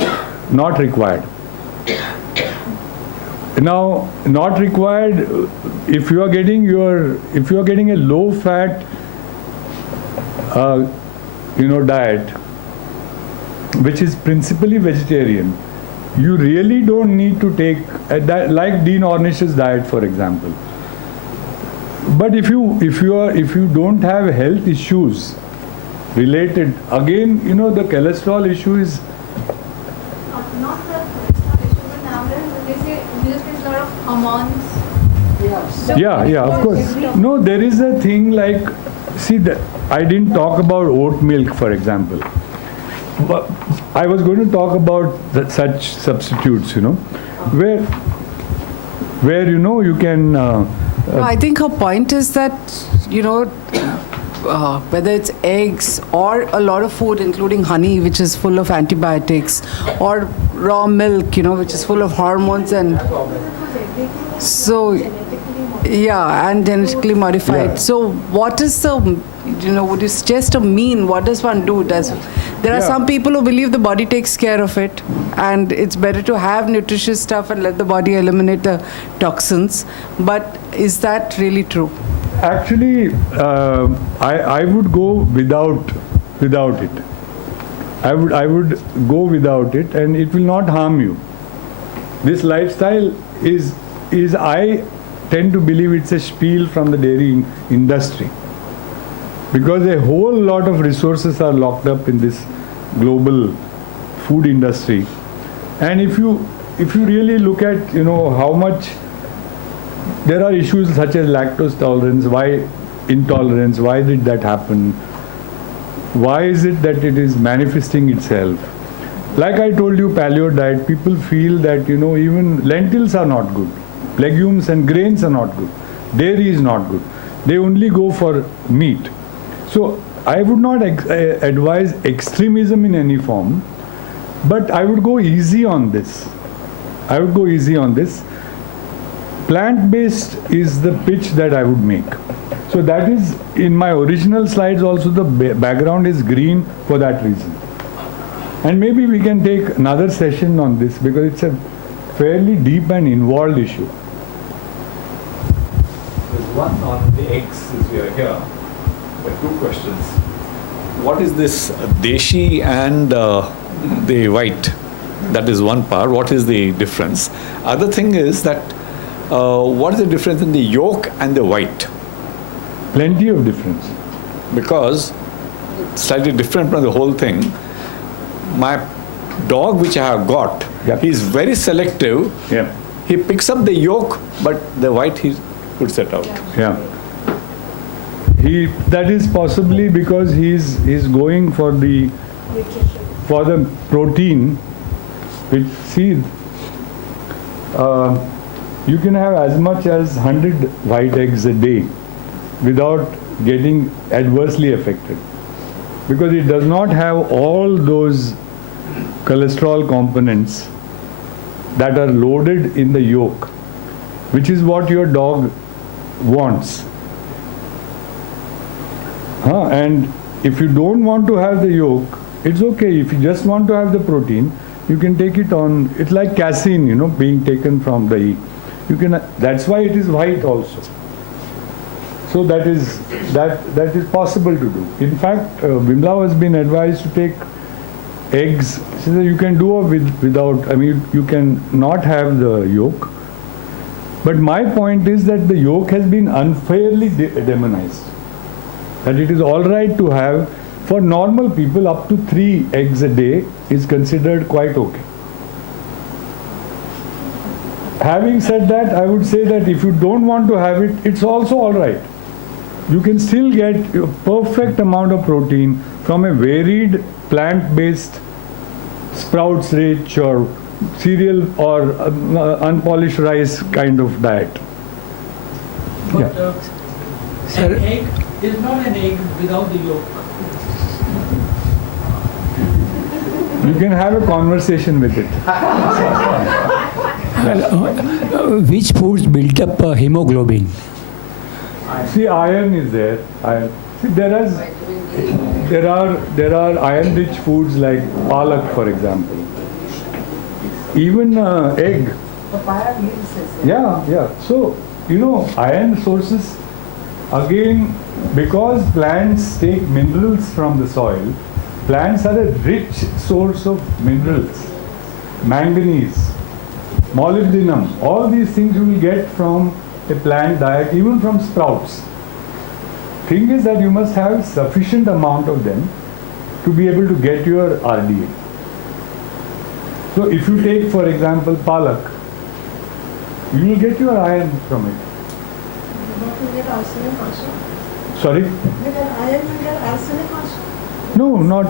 not required. Now, not required if you are getting a low-fat, diet, which is principally vegetarian. You really don't need to take like Dean Ornish's diet, for example. But if you don't have health issues related, again, the cholesterol issue is not the cholesterol issue, but nowadays they say milk is a lot of hormones. yeah, of course. No, there is a thing like, I didn't talk about oat milk, for example. But I was going to talk about such substitutes, where you can. I think her point is that, whether it's eggs or a lot of food, including honey, which is full of antibiotics, or raw milk, which is full of hormones, and so, yeah, and genetically modified. Yeah. So what is the, would you suggest a mean? What does one do? There are some people who believe the body takes care of it, and it's better to have nutritious stuff and let the body eliminate the toxins. But is that really true? Actually, I would go without it. I would go without it, and it will not harm you. This lifestyle is I tend to believe it's a spiel from the dairy industry, because a whole lot of resources are locked up in this global food industry. And if you really look at how much there are issues such as lactose tolerance, why intolerance, why did that happen, why is it that it is manifesting itself. Like I told you, paleo diet, people feel that even lentils are not good, legumes and grains are not good, dairy is not good, they only go for meat. So I would not advise extremism in any form, but I would go easy on this. Plant-based is the pitch that I would make. So that is, in my original slides also, the background is green for that reason. And maybe we can take another session on this, because it's a fairly deep and involved issue. There's one on the eggs, since we are here. There are two questions. What is this deshi and the white? That is one part. What is the difference? Other thing is that what is the difference in the yolk and the white? Plenty of difference. Because slightly different from the whole thing. My dog, which I have got, Yep. he is very selective. Yeah. He picks up the yolk, but the white he puts it out. Yeah. That is possibly because he's going for the protein. Which, see, you can have as much as 100 white eggs a day without getting adversely affected, because it does not have all those cholesterol components that are loaded in the yolk, which is what your dog wants. And if you don't want to have the yolk, it's okay. If you just want to have the protein, you can take it on. It's like casein, being taken from the egg. That's why it is white also. So that is possible to do. In fact, Vimla has been advised to take eggs. So that you can do without. I mean, you can not have the yolk. But my point is that the yolk has been unfairly demonized. That it is all right to have, for normal people, up to 3 eggs a day is considered quite okay. Having said that, I would say that if you don't want to have it, it's also all right. You can still get a perfect amount of protein from a varied plant-based, sprouts rich or cereal or unpolished rice kind of diet. But an egg is not an egg without the yolk. You can have a conversation with it. Which foods build up hemoglobin? See, iron is there. Iron. See, there are iron-rich foods like palak, for example. Even egg. Yeah. So, iron sources, again, because plants take minerals from the soil, plants are a rich source of minerals, manganese, molybdenum, all these things you will get from a plant diet, even from sprouts. Thing is that you must have sufficient amount of them to be able to get your RDA. So if you take, for example, palak, you will get your iron from it. Don't you get arsenic also? Sorry? With an iron you get arsenic also? No, not.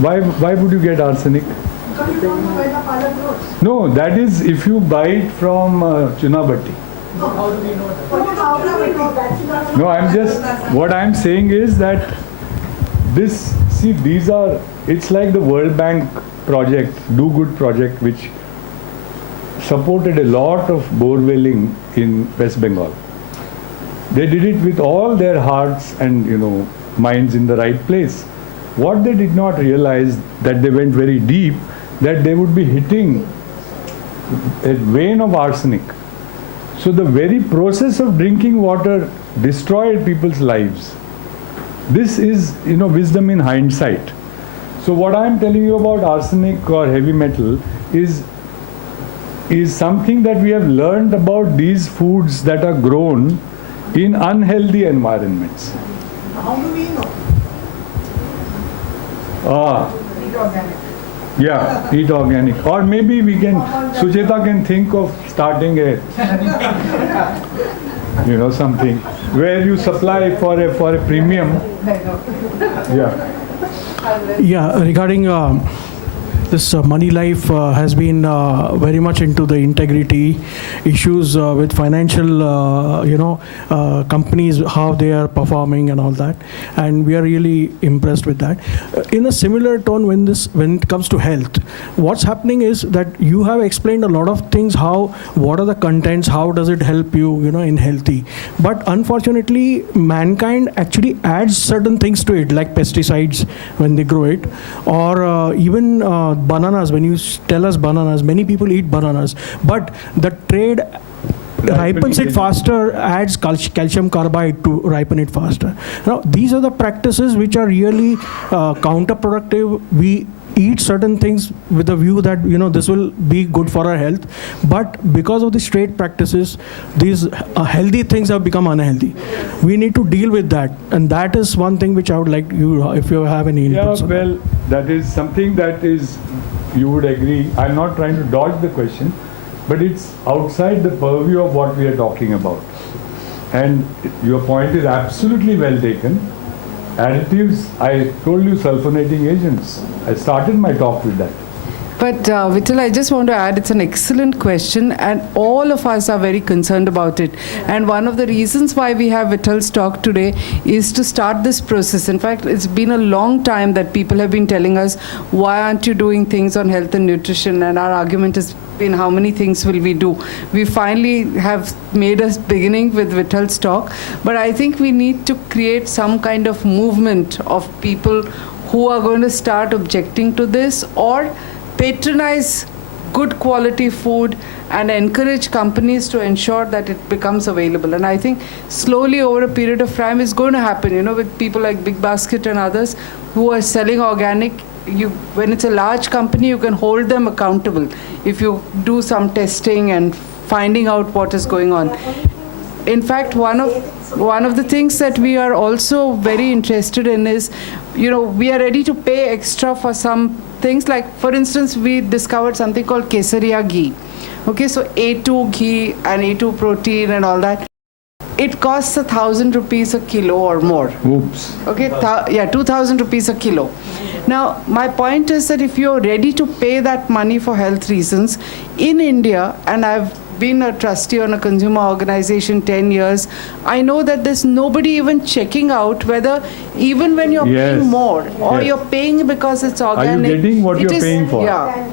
Why would you get arsenic? Because you don't know where the palak grows. No, that is if you buy it from Chunabatti. How do we know that? But how do we know that? No, what I'm saying is that it's like the World Bank project, Do Good project, which supported a lot of borewelling in West Bengal. They did it with all their hearts and, minds in the right place. What they did not realize, that they went very deep, that they would be hitting a vein of arsenic. So the very process of drinking water destroyed people's lives. This is, wisdom in hindsight. So what I'm telling you about arsenic or heavy metal is something that we have learned about these foods that are grown in unhealthy environments. How do we know? Eat organic. Yeah, eat organic. Or maybe we can, Sucheta can think of starting something where you supply for a premium. Yeah. Yeah, regarding this Moneylife has been very much into the integrity issues with financial, companies, how they are performing and all that, and we are really impressed with that. In a similar tone, when it comes to health, what's happening is that you have explained a lot of things. What are the contents? How does it help you, in healthy? But unfortunately, mankind actually adds certain things to it, like pesticides when they grow it, or even bananas. When you tell us bananas, many people eat bananas, but the trade ripens it faster, adds calcium carbide to ripen it faster. Now, these are the practices which are really counterproductive. We eat certain things with a view that this will be good for our health, but because of these trade practices, these healthy things have become unhealthy. We need to deal with that, and that is one thing which I would like you, if you have any inputs. Yeah, well, that is something that is, you would agree, I'm not trying to dodge the question, but it's outside the purview of what we are talking about. And your point is absolutely well taken. Additives, I told you, sulfonating agents. I started my talk with that. But Vithal, I just want to add, it's an excellent question, and all of us are very concerned about it. And one of the reasons why we have Vithal's talk today is to start this process. In fact, it's been a long time that people have been telling us, why aren't you doing things on health and nutrition? And our argument has been, how many things will we do? We finally have made a beginning with Vithal's talk, but I think we need to create some kind of movement of people who are going to start objecting to this, or patronize good quality food and encourage companies to ensure that it becomes available. And I think slowly over a period of time is going to happen, with people like Big Basket and others who are selling organic. When it's a large company, you can hold them accountable if you do some testing and finding out what is going on. In fact, one of the things that we are also very interested in is, we are ready to pay extra for some things. Like, for instance, we discovered something called Kesaria ghee. Okay, so A2 ghee and A2 protein and all that. It costs 1,000 rupees a kilo or more. Oops. Okay, 2,000 rupees a kilo. Now, my point is that if you're ready to pay that money for health reasons, in India, and I've been a trustee on a consumer organization 10 years, I know that there's nobody even checking out whether, even when you're paying more, or you're paying because it's organic. Are you getting what you're paying for? Yeah.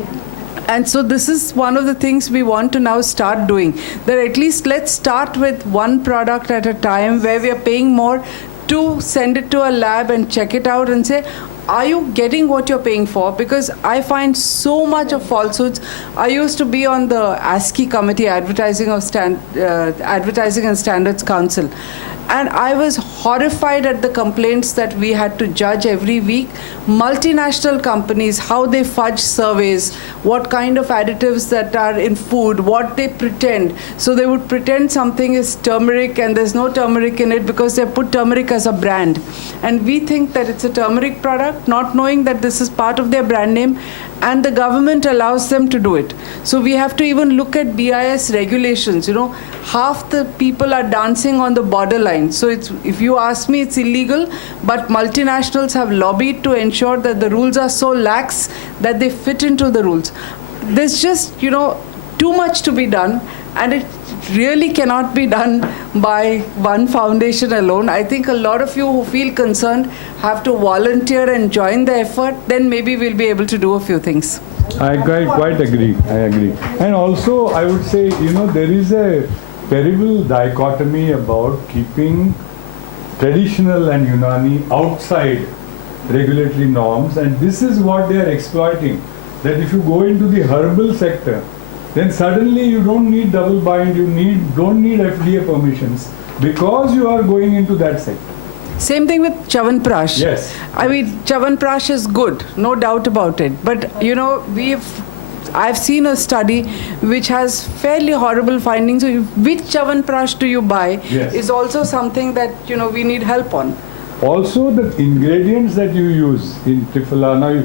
And so this is one of the things we want to now start doing, that at least let's start with one product at a time where we are paying more, to send it to a lab and check it out and say, are you getting what you're paying for? Because I find so much of falsehoods. I used to be on the ASCI committee, Advertising and Standards Council. And I was horrified at the complaints that we had to judge every week. Multinational companies, how they fudge surveys, what kind of additives that are in food, what they pretend. So they would pretend something is turmeric and there's no turmeric in it because they put turmeric as a brand. And we think that it's a turmeric product, not knowing that this is part of their brand name, and the government allows them to do it. So we have to even look at BIS regulations. Half the people are dancing on the borderline. So if you ask me, it's illegal, but multinationals have lobbied to ensure that the rules are so lax that they fit into the rules. There's just, too much to be done, and it really cannot be done by one foundation alone. I think a lot of you who feel concerned have to volunteer and join the effort. Then maybe we'll be able to do a few things. I quite agree. I agree. And also, I would say, there is a terrible dichotomy about keeping traditional and Unani outside regulatory norms, and this is what they are exploiting. That if you go into the herbal sector, then suddenly you don't need double bind, don't need FDA permissions. because you are going into that sector. Same thing with Chyawanprash. Yes. I mean, Chyawanprash is good, no doubt about it. But, I've seen a study which has fairly horrible findings. So which Chyawanprash do you buy Yes. is also something that, we need help on. Also, the ingredients that you use in Triphala, now,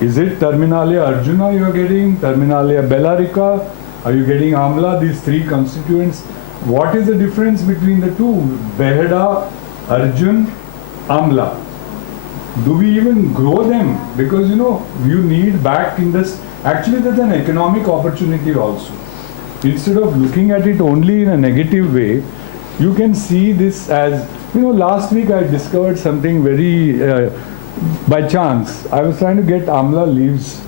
is it Terminalia Arjuna you are getting, Terminalia Bellarica, are you getting Amla, these three constituents? What is the difference between the two? Beheda, Arjun, Amla. Do we even grow them? Because, you need back in this, actually there's an economic opportunity also. Instead of looking at it only in a negative way, you can see this as, last week I discovered something very, by chance. I was trying to get Amla leaves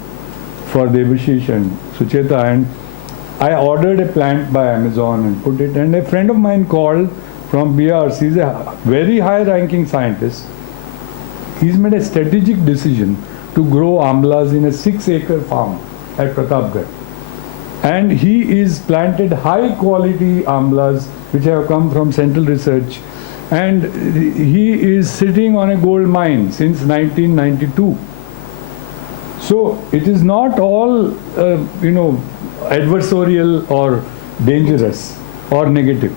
for Devashish and Sucheta, and I ordered a plant by Amazon and put it, and a friend of mine called from BRC, he's a very high ranking scientist. He's made a strategic decision to grow amlas in a 6-acre farm at Pratapgarh. And he is planted high quality amlas which have come from Central Research, and he is sitting on a gold mine since 1992. So it is not all adversarial or dangerous or negative.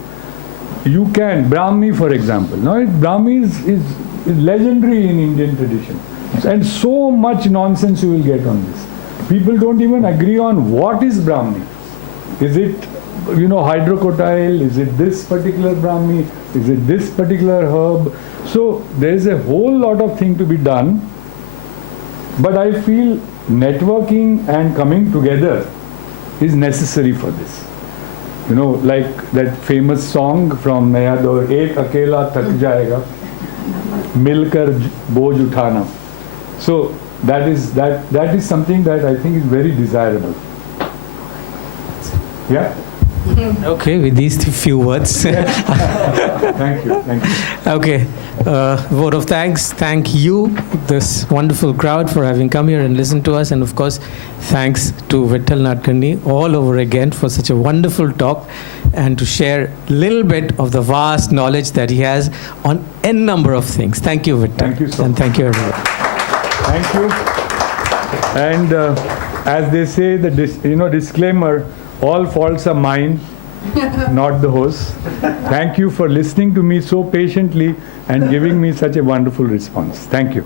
You can, Brahmi for example. Now Brahmi is legendary in Indian tradition, and so much nonsense you will get on this. People don't even agree on what is Brahmi. Is it hydrocotyle? Is it this particular Brahmi? Is it this particular herb? So there is a whole lot of thing to be done, but I feel networking and coming together is necessary for this. Like that famous song from Naya Daur, Ek Akela Thak Jayega, Milkar Boj Uthana. So that is something that I think is very desirable. Yeah? Okay, with these few words. Thank you. Okay, vote of thanks. Thank you, this wonderful crowd, for having come here and listened to us. And of course, thanks to Vithal Nadkarni all over again for such a wonderful talk and to share a little bit of the vast knowledge that he has on n number of things. Thank you, Vithal. Thank you so And much. thank you, everyone. Thank you. And as they say, the disclaimer, all faults are mine, not the host. Thank you for listening to me so patiently and giving me such a wonderful response. Thank you.